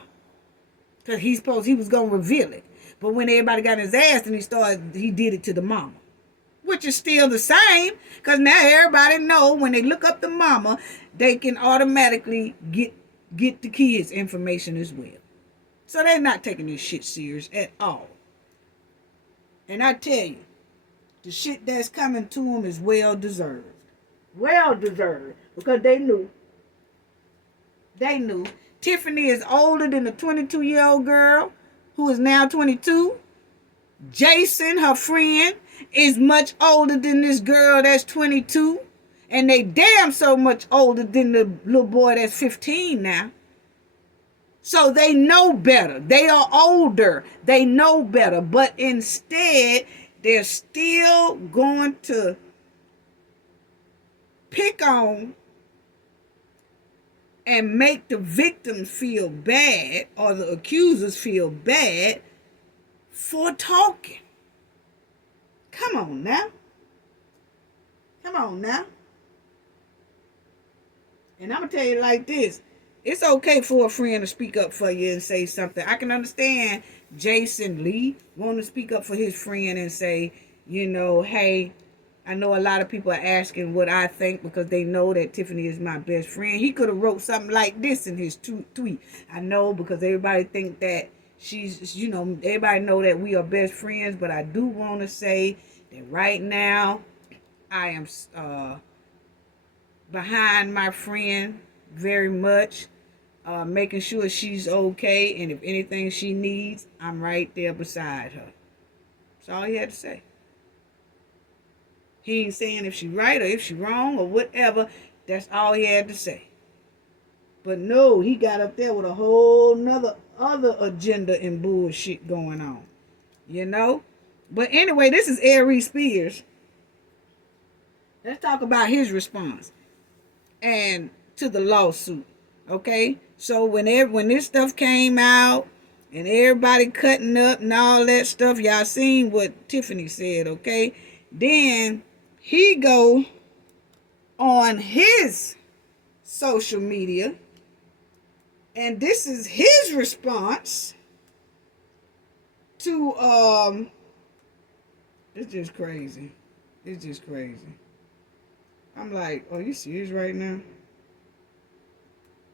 Because he was going to reveal it. But when everybody got his ass, and he did it to the mama. Which is still the same. Because now everybody know when they look up the mama, they can automatically get the kids' information as well. So they're not taking this shit serious at all. And I tell you, the shit that's coming to them is well deserved. Well deserved. Because they knew. Tiffany is older than the 22-year-old girl who is now 22. Jason, her friend, is much older than this girl that's 22. And they damn so much older than the little boy that's 15 now. So they know better. They are older. They know better. But instead, they're still going to pick on and make the victims feel bad, or the accusers feel bad, for talking. Come on now. And I'm going to tell you like this. It's okay for a friend to speak up for you and say something. I can understand Jason Lee wanting to speak up for his friend and say, hey, I know a lot of people are asking what I think because they know that Tiffany is my best friend. He could have wrote something like this in his tweet. I know, because everybody think that she's, everybody know that we are best friends, but I do want to say that right now I am behind my friend very much. Making sure she's okay, and if anything she needs, I'm right there beside her. That's all he had to say. He ain't saying if she right or if she wrong or whatever. That's all he had to say. But no, he got up there with a whole nother other agenda and bullshit going on. But anyway, this is Ari Spears. Let's talk about his response and to the lawsuit. Okay? So when this stuff came out and everybody cutting up and all that stuff, y'all seen what Tiffany said, okay? Then he go on his social media, and this is his response to it's just crazy. I'm like, are you serious right now?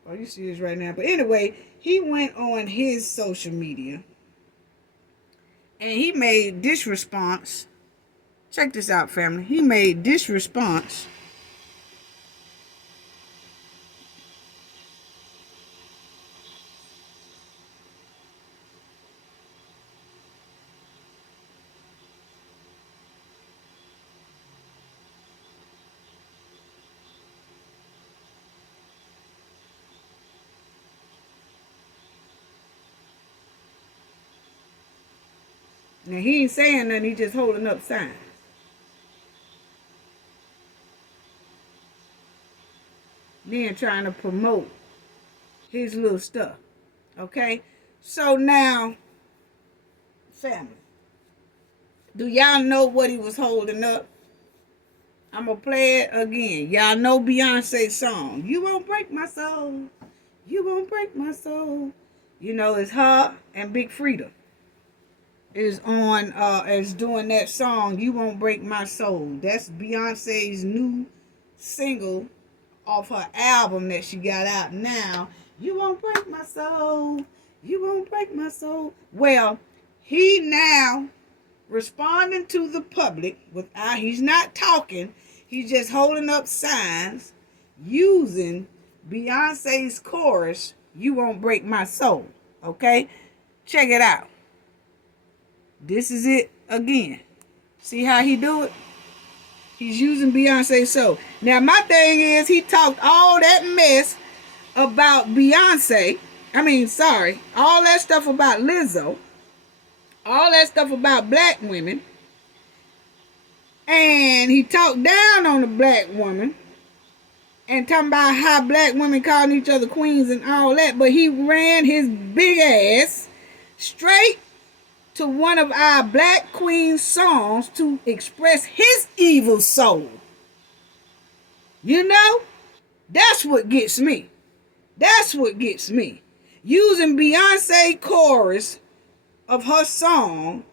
But anyway, he went on his social media and he made this response. Check this out, family. He made this response. Now, he ain't saying nothing. He just holding up signs. Then trying to promote his little stuff. Okay? So now, family, do y'all know what he was holding up? I'm going to play it again. Y'all know Beyonce's song, You Won't Break My Soul. You won't break my soul. You know, it's her and Big Freedia is doing that song, You Won't Break My Soul. That's Beyonce's new single off her album that she got out now. You won't break my soul. You won't break my soul. Well, he now responding to the public without, he's not talking, he's just holding up signs using Beyonce's chorus, You Won't Break My Soul. Okay? Check it out. This is it again. See how he do it? He's using Beyonce's soul. Now, my thing is, he talked all that mess about Beyonce. All that stuff about Lizzo. All that stuff about black women. And he talked down on the black woman. And talking about how black women calling each other queens and all that. But he ran his big ass straight to one of our black queen songs to express his evil soul. You know? That's what gets me. That's what gets me. Using Beyonce chorus of her song,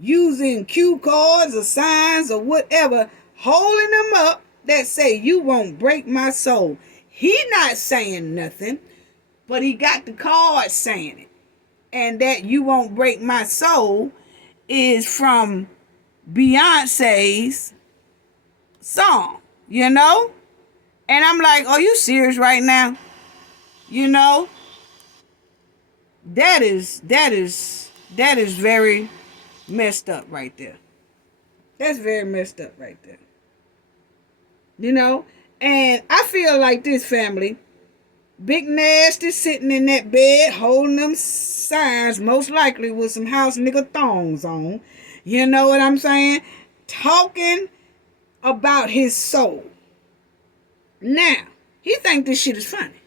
using cue cards or signs or whatever, holding them up that say, You won't break my soul. He not saying nothing, but he got the card saying it. And that You Won't Break My Soul is from Beyonce's song, you know? And I'm like, are you serious right now? You know? That is very messed up right there. That's very messed up right there. You know? And I feel like this, family, Big Nasty sitting in that bed holding them signs, most likely with some house nigga thongs on. You know what I'm saying? Talking about his soul. Now, he think this shit is funny.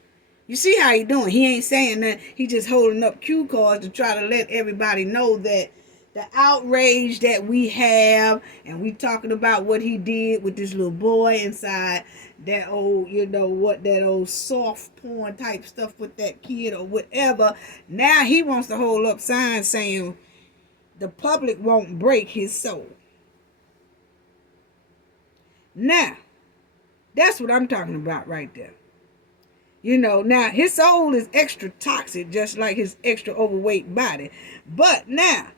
You see how he doing? He ain't saying that. He just holding up cue cards to try to let everybody know that the outrage that we have, and we talking about what he did with this little boy inside that old, that old soft porn type stuff with that kid or whatever. Now he wants to hold up signs saying the public won't break his soul. Now, that's what I'm talking about right there. You know, now his soul is extra toxic, just like his extra overweight body. But now,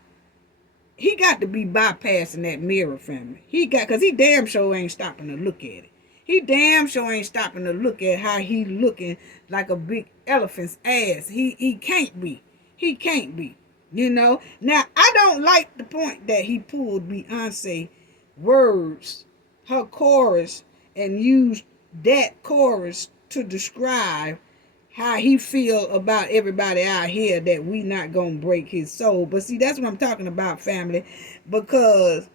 he got to be bypassing that mirror, family. Because he damn sure ain't stopping to look at it. He damn sure ain't stopping to look at how he looking like a big elephant's ass. He can't be. He can't be. You know? Now, I don't like the point that he pulled Beyonce words, her chorus, and used that chorus to describe how he feel about everybody out here that we not gonna break his soul. But see, that's what I'm talking about, family, because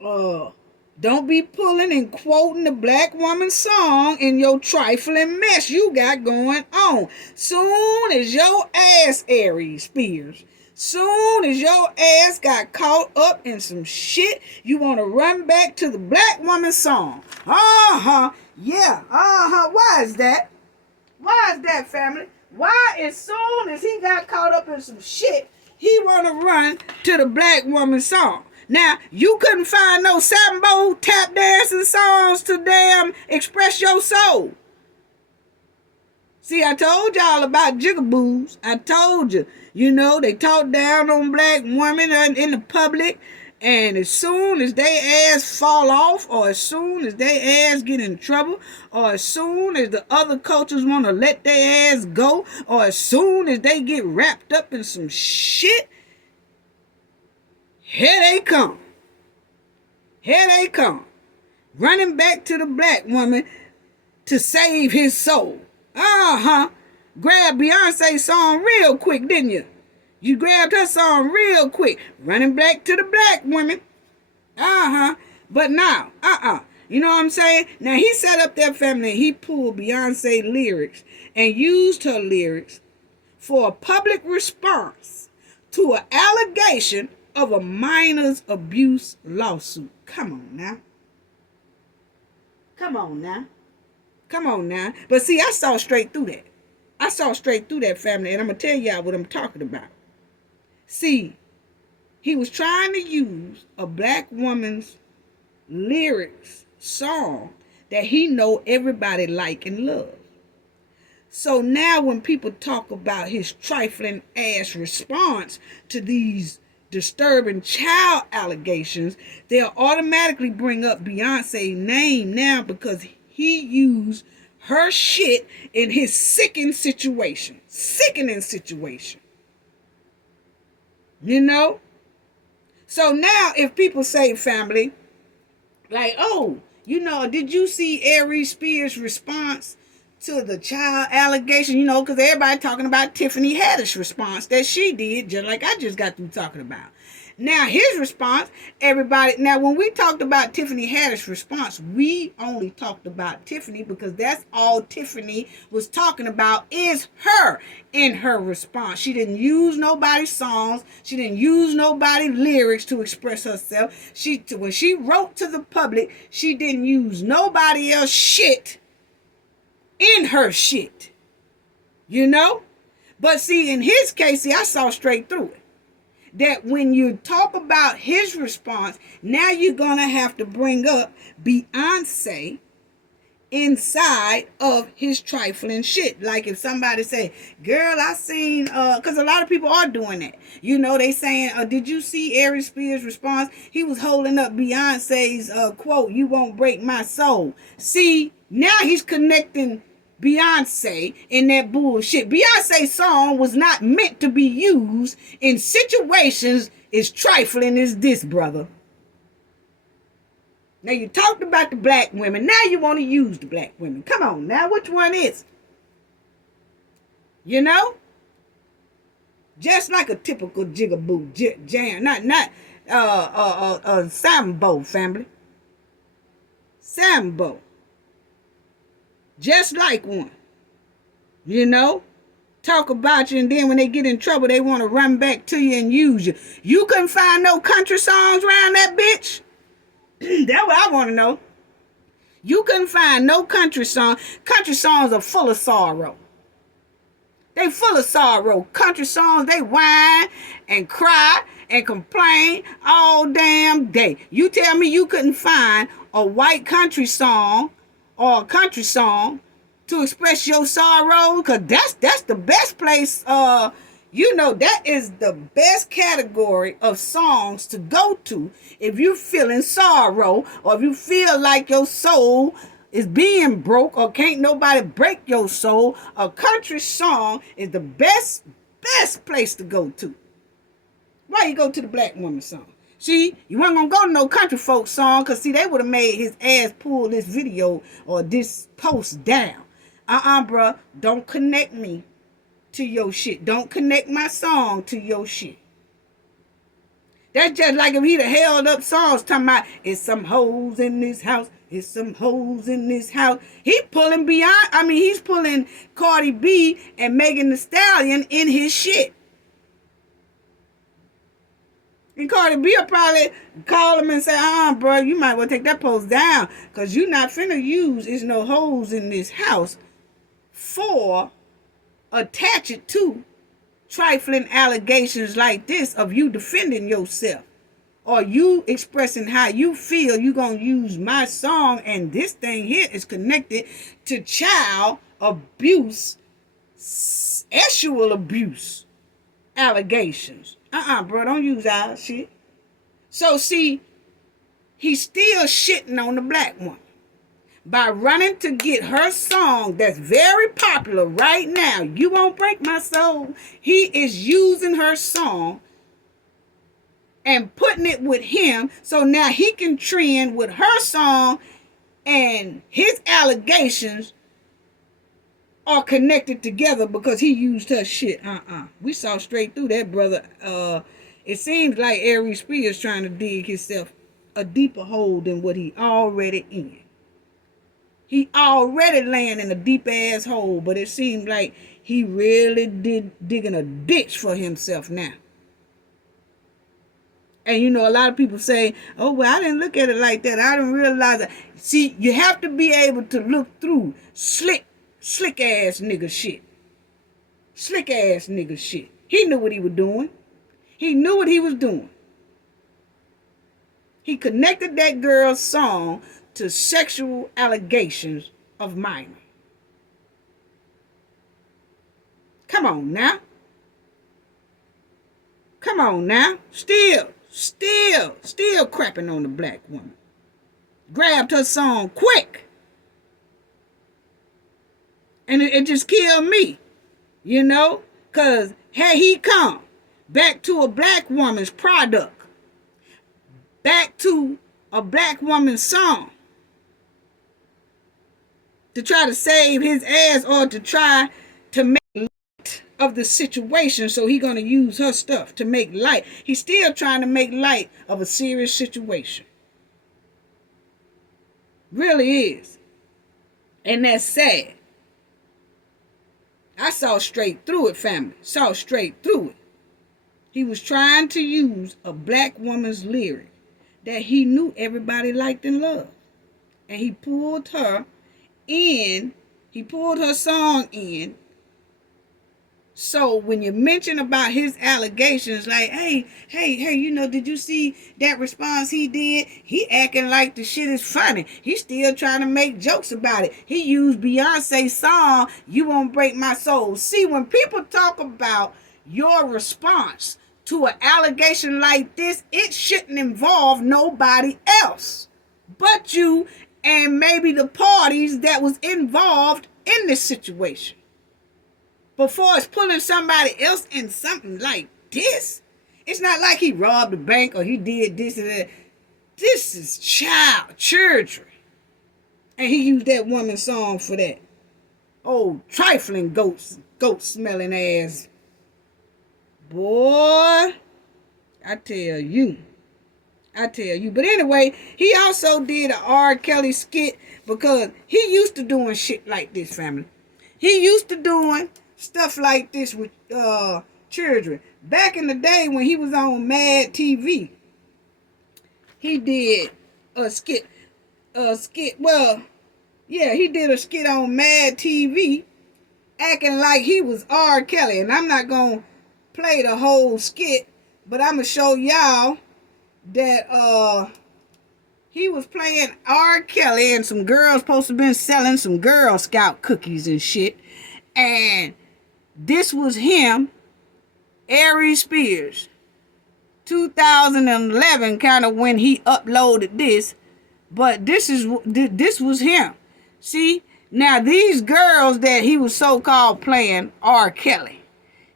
don't be pulling and quoting the black woman song in your trifling mess you got going on. Soon as your ass, Aries Spears, soon as your ass got caught up in some shit, you want to run back to the black woman song. Yeah, why is that? Why is that, family? Why, as soon as he got caught up in some shit, he want to run to the black woman song? Now, you couldn't find no sambo tap dancing songs to damn express your soul. See, I told y'all about jigaboos. I told you, they talk down on black women in the public. And as soon as they ass fall off, or as soon as they ass get in trouble, or as soon as the other cultures want to let their ass go, or as soon as they get wrapped up in some shit, here they come. Here they come. Running back to the black woman to save his soul. Grabbed Beyonce's song real quick, didn't you? You grabbed her song real quick, running back to the black women. But now, You know what I'm saying? Now, he set up that family. He pulled Beyonce lyrics and used her lyrics for a public response to an allegation of a minor's abuse lawsuit. Come on now. Come on now. Come on now. But see, I saw straight through that. I saw straight through that, family, and I'm going to tell y'all what I'm talking about. See, he was trying to use a black woman's lyrics song that he know everybody like and love. So now when people talk about his trifling ass response to these disturbing child allegations, they'll automatically bring up Beyonce's name now because he used her shit in his sickening situation. You know? So now if people say, family, like, oh, did you see Ari Spears' response to the child allegation? Because everybody talking about Tiffany Haddish response that she did, just like I just got through talking about. Now, his response, now when we talked about Tiffany Haddish response, we only talked about Tiffany because that's all Tiffany was talking about is her in her response. She didn't use nobody's songs. She didn't use nobody's lyrics to express herself. When she wrote to the public, she didn't use nobody else's shit in her shit. But see, in his case, I saw straight through it. That when you talk about his response, now you're going to have to bring up Beyonce inside of his trifling shit. Like if somebody say, girl, I seen, because a lot of people are doing that. They saying, did you see Ari Spears' response? He was holding up Beyonce's quote, "You won't break my soul." See, now he's connecting Beyonce in that bullshit. Beyonce's song was not meant to be used in situations as trifling as this, brother. Now you talked about the black women. Now you want to use the black women. Come on now, which one is it? Just like a typical jigaboo jam. Not Sambo, family. Sambo. Just like one. Talk about you, and then when they get in trouble, they want to run back to you and use you. You couldn't find no country songs around that bitch? That's what I want to know. You couldn't find no country song. Country songs are full of sorrow. They full of sorrow. Country songs, they whine and cry and complain all damn day. You tell me you couldn't find a white country song or a country song to express your sorrow, because that's the best place. That is the best category of songs to go to if you're feeling sorrow, or if you feel like your soul is being broke or can't nobody break your soul. A country song is the best place to go to. Why you go to the black woman song? See, you weren't going to go to no country folk song, because, see, they would have made his ass pull this video or this post down. Bruh, don't connect me to your shit. Don't connect my song to your shit. That's just like if he'd have held up songs talking about, it's some hoes in this house, it's some hoes in this house. He's pulling Cardi B and Megan Thee Stallion in his shit. And Cardi B will probably call him and say, bro, you might well take that post down, because you not finna use "It's no hoes in this house" for attach it to trifling allegations like this of you defending yourself, or you expressing how you feel. You gonna use my song, and this thing here is connected to child abuse, sexual abuse allegations. Bro, don't use our shit. So see, he's still shitting on the black woman by running to get her song that's very popular right now, "You Won't Break My Soul." He is using her song and putting it with him, so now he can trend with her song and his allegations are connected together because he used her shit. We saw straight through that, brother. It seems like Aries Spears trying to dig himself a deeper hole than what he already in. He already laying in a deep ass hole, but it seems like he really digging a ditch for himself now. And you know, a lot of people say, oh, well, I didn't look at it like that. I didn't realize that. See, you have to be able to look through slick ass nigga shit. Slick ass nigga shit. He knew what he was doing. He knew what he was doing. He connected that girl's song to sexual allegations of minor. Come on now. Come on now. Still crapping on the black woman. Grabbed her song quick. And it just killed me. You know? Because had he come back to a black woman's product, back to a black woman's song, to try to save his ass or to try to make light of the situation, so he gonna use her stuff to make light. He's still trying to make light of a serious situation. Really is. And that's sad. I saw straight through it, family. Saw straight through it. He was trying to use a black woman's lyric that he knew everybody liked and loved. And he pulled her in. He pulled her song in. So when you mention about his allegations, like, hey, you know, did you see that response he did? He acting like the shit is funny. He's still trying to make jokes about it. He used Beyonce's song, You Won't Break My Soul. See, when people talk about your response to an allegation like this, it shouldn't involve nobody else but you and maybe the parties that was involved in this situation. Before it's pulling somebody else in something like this, it's not like he robbed a bank or he did this and that. This is children. And he used that woman's song for that. Oh, trifling goat smelling ass. Boy, I tell you. But anyway, he also did an R. Kelly skit because he used to doing shit like this, family. He used to doing stuff like this with children. Back in the day when he was on Mad TV, he did a skit. Well, yeah, he did a skit on Mad TV acting like he was R. Kelly. And I'm not going to play the whole skit, but I'm going to show y'all that he was playing R. Kelly and some girls supposed to have been selling some Girl Scout cookies and shit. And this was him, Aries Spears, 2011, kind of when he uploaded this. But this was him. See, now these girls that he was so-called playing R. Kelly,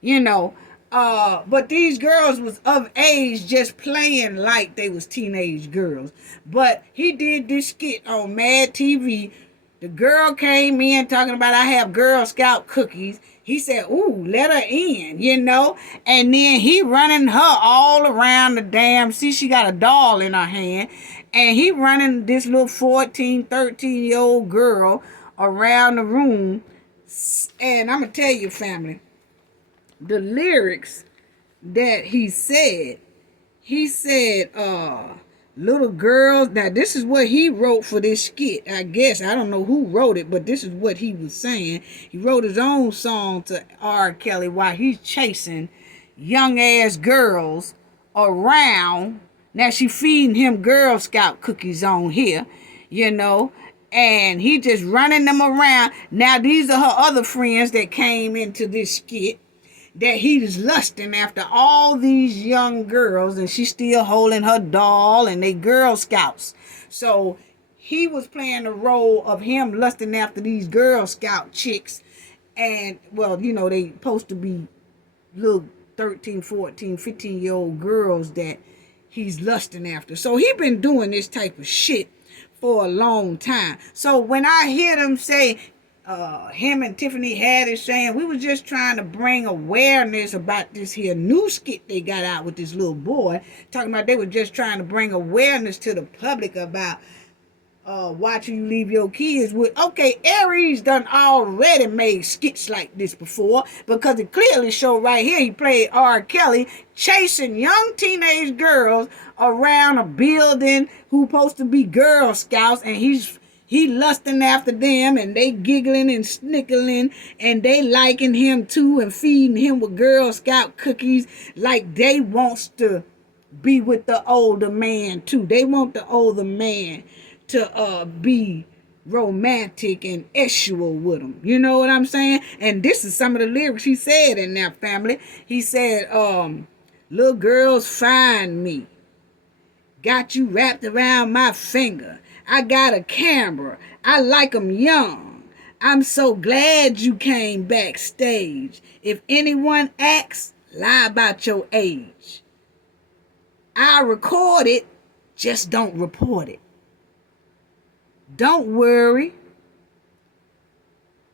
you know, but these girls was of age, just playing like they was teenage girls. But he did this skit on Mad TV. The girl came in talking about, I have Girl Scout cookies. He said, ooh, let her in, you know. And then he running her all around the damn, see, she got a doll in her hand. And he running this little 14, 13-year-old girl around the room. And I'm going to tell you, family, the lyrics that he said, little girls. Now, this is what he wrote for this skit, I guess. I don't know who wrote it, but this is what he was saying. He wrote his own song to R. Kelly while he's chasing young-ass girls around. Now, she feeding him Girl Scout cookies on here, you know, and he just running them around. Now, these are her other friends that came into this skit, that he's lusting after all these young girls, and she's still holding her doll, and they Girl Scouts. So he was playing the role of him lusting after these Girl Scout chicks. And, well, you know, they supposed to be little 13, 14, 15-year-old girls that he's lusting after. So he been doing this type of shit for a long time. So when I hear them say, him and Tiffany Haddish saying we was just trying to bring awareness about this here new skit they got out with this little boy, talking about they were just trying to bring awareness to the public about watching you leave your kids with. Okay, Aries done already made skits like this before, because it clearly showed right here he played R. Kelly chasing young teenage girls around a building who supposed to be Girl Scouts, and he lusting after them, and they giggling and snickling, and they liking him too, and feeding him with Girl Scout cookies like they wants to be with the older man too. They want the older man to be romantic and sexual with him. You know what I'm saying? And this is some of the lyrics he said in that, family. He said, little girls find me. Got you wrapped around my finger. I got a camera. I like them young. I'm so glad you came backstage. If anyone asks, lie about your age. I record it, just don't report it. Don't worry.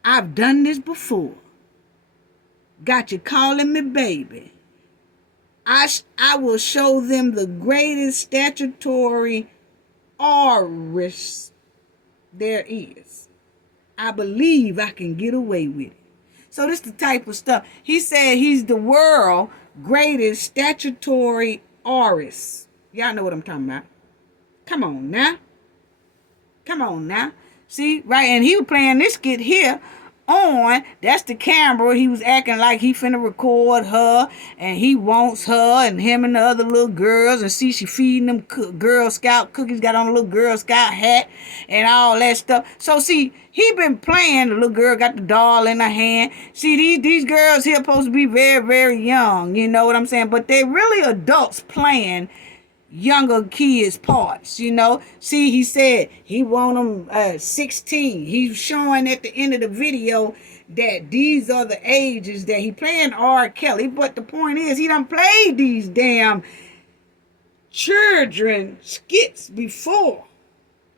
I've done this before. Got you calling me baby. I will show them the greatest statutory Aries there is. I believe I can get away with it. So this is the type of stuff. He said he's the world's greatest statutory Aries. Y'all know what I'm talking about. Come on now. Come on now. See, right, and he was playing this skit here on, that's the camera. He was acting like he finna record her, and he wants her, and him and the other little girls, and see she feeding them Girl Scout cookies, got on a little Girl Scout hat, and all that stuff. So see, he been playing, the little girl got the doll in her hand. See, these girls here supposed to be very, very young, you know what I'm saying? But they really adults playing younger kids parts, you know. See, he said he want them 16. He's showing at the end of the video that these are the ages that he playing R. Kelly. But the point is, he done played these damn children skits before,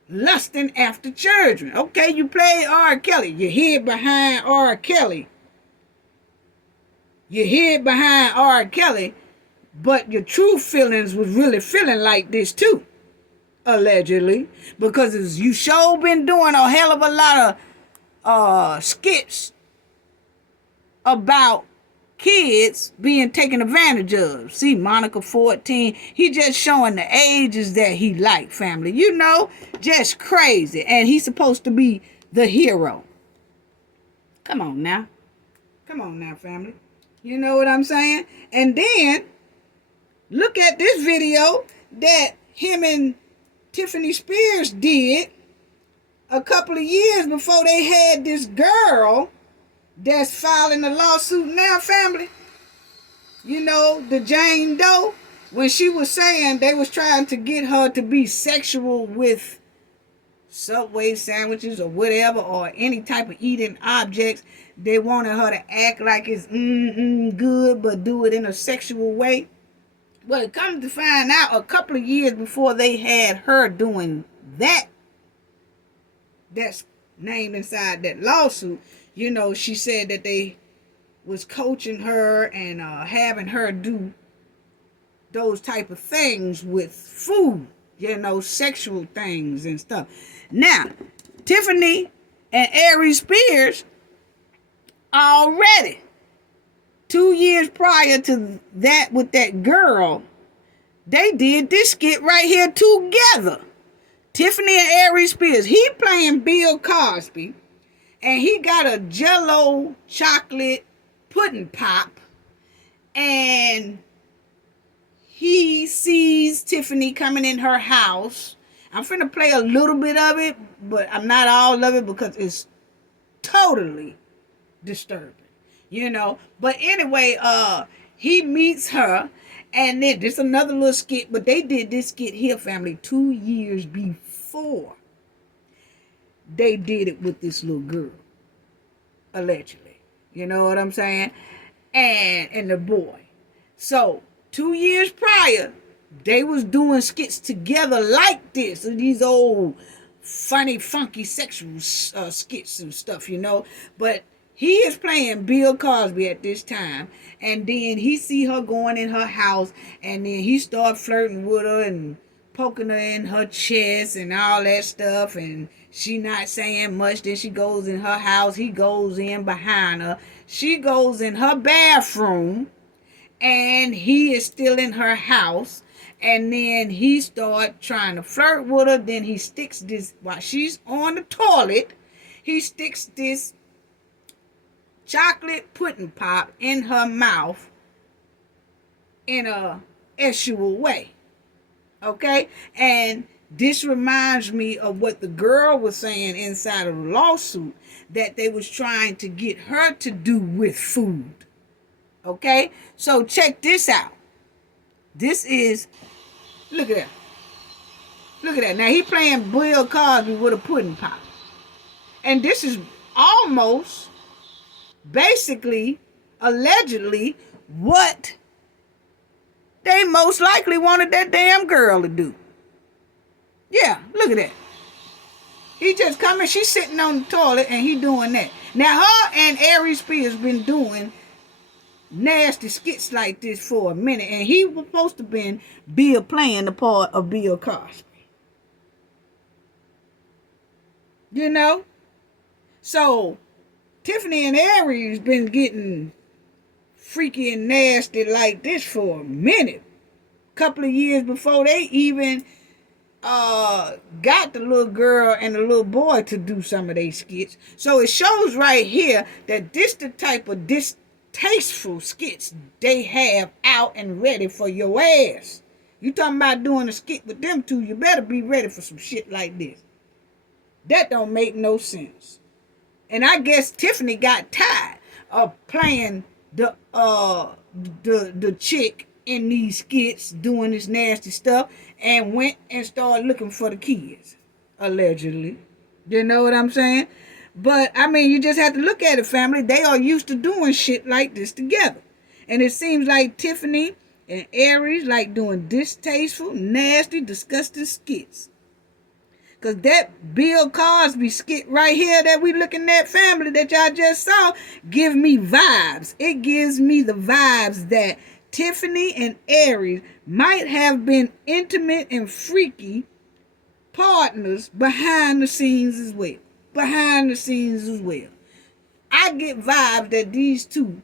lusting after children. Okay, you play R. Kelly, you hid behind R. Kelly. You hid behind R. Kelly, but your true feelings was really feeling like this too, allegedly, because you sure been doing a hell of a lot of skits about kids being taken advantage of. See, Monica 14, he just showing the ages that he like, family. You know, just crazy. And he's supposed to be the hero. Come on now. Come on now, family. You know what I'm saying? And then look at this video that him and Tiffany Spears did a couple of years before they had this girl that's filing a lawsuit now, family. You know, the Jane Doe, when she was saying they was trying to get her to be sexual with Subway sandwiches or whatever, or any type of eating objects. They wanted her to act like it's good, but do it in a sexual way. Well, it comes to find out, a couple of years before they had her doing that, that's named inside that lawsuit, you know, she said that they was coaching her and having her do those type of things with food, you know, sexual things and stuff. Now, Tiffany and Aries Spears already 2 years prior to that with that girl, they did this skit right here together. Tiffany and Aries Spears. He playing Bill Cosby, and he got a Jell-O chocolate pudding pop, and he sees Tiffany coming in her house. I'm finna play a little bit of it, but I'm not all of it because it's totally disturbing, you know. But anyway, he meets her, and then there's another little skit, but they did this skit here, family, 2 years before they did it with this little girl, allegedly. You know what I'm saying? And the boy. So 2 years prior, they was doing skits together like this. These old funny, funky, sexual skits and stuff, you know. But he is playing Bill Cosby at this time, and then he see her going in her house, and then he start flirting with her and poking her in her chest and all that stuff, and she not saying much. Then she goes in her house, he goes in behind her, she goes in her bathroom, and he is still in her house. And then he start trying to flirt with her. Then he sticks this, while she's on the toilet, he sticks this chocolate pudding pop in her mouth in a sexual way. Okay? And this reminds me of what the girl was saying inside of the lawsuit, that they was trying to get her to do with food. Okay? So check this out. This is, look at that. Look at that. Now he playing Bill Cosby with a pudding pop. And this is almost, basically, allegedly, what they most likely wanted that damn girl to do. Yeah, look at that. He just coming, she's sitting on the toilet, and he doing that. Now her and Aries Spears been doing nasty skits like this for a minute, and he was supposed to been playing the part of Bill Cosby. You know? So Tiffany and Aries been getting freaky and nasty like this for a minute. Couple of years before they even got the little girl and the little boy to do some of their skits. So it shows right here that this the type of distasteful skits they have out and ready for your ass. You talking about doing a skit with them two, you better be ready for some shit like this. That don't make no sense. And I guess Tiffany got tired of playing the chick in these skits doing this nasty stuff, and went and started looking for the kids, allegedly. You know what I'm saying? But I mean, you just have to look at it, family. They are used to doing shit like this together. And it seems like Tiffany and Aries like doing distasteful, nasty, disgusting skits. Because that Bill Cosby skit right here that we looking at, family, that y'all just saw, give me vibes. It gives me the vibes that Tiffany and Aries might have been intimate and freaky partners behind the scenes as well. Behind the scenes as well. I get vibes that these two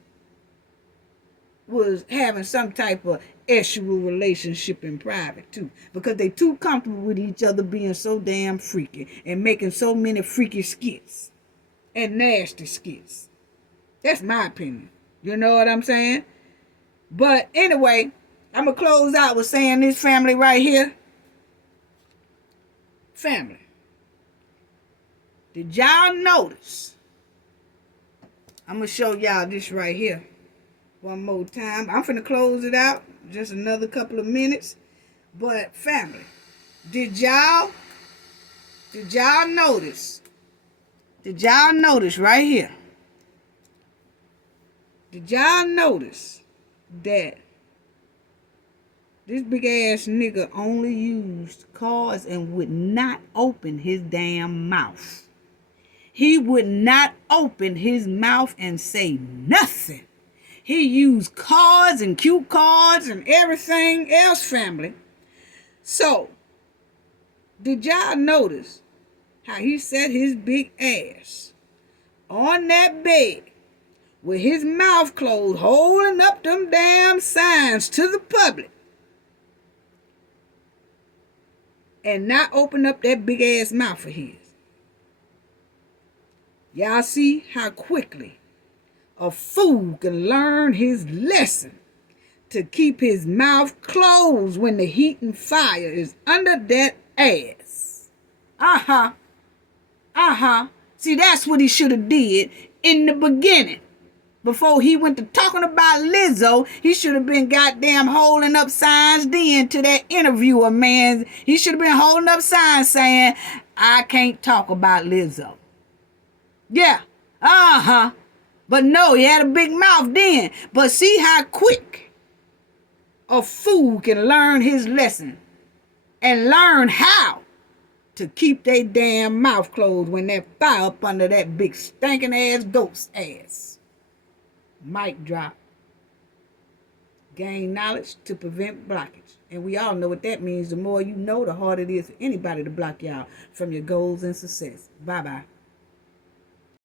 was having some type of sexual relationship in private too, because they too comfortable with each other being so damn freaky and making so many freaky skits and nasty skits. That's my opinion. You know what I'm saying? But anyway, I'm gonna close out with saying this, family, right here. Family, did y'all notice? I'm gonna show y'all this right here one more time. I'm finna close it out just another couple of minutes. But family, did y'all notice? Did y'all notice right here? Did y'all notice that this big ass nigga only used cards and would not open his damn mouth? He would not open his mouth and say nothing. He used cards and cue cards and everything else, family. So, did y'all notice how he set his big ass on that bed with his mouth closed, holding up them damn signs to the public, and not open up that big ass mouth of his? Y'all see how quickly a fool can learn his lesson to keep his mouth closed when the heat and fire is under that ass. See, that's what he should have did in the beginning. Before he went to talking about Lizzo, he should have been goddamn holding up signs then to that interviewer, man. He should have been holding up signs saying, I can't talk about Lizzo. Yeah, But no, he had a big mouth then. But see how quick a fool can learn his lesson and learn how to keep their damn mouth closed when that fire up under that big stinking ass ghost ass. Mic drop. Gain knowledge to prevent blockage. And we all know what that means. The more you know, the harder it is for anybody to block you out from your goals and success. Bye-bye.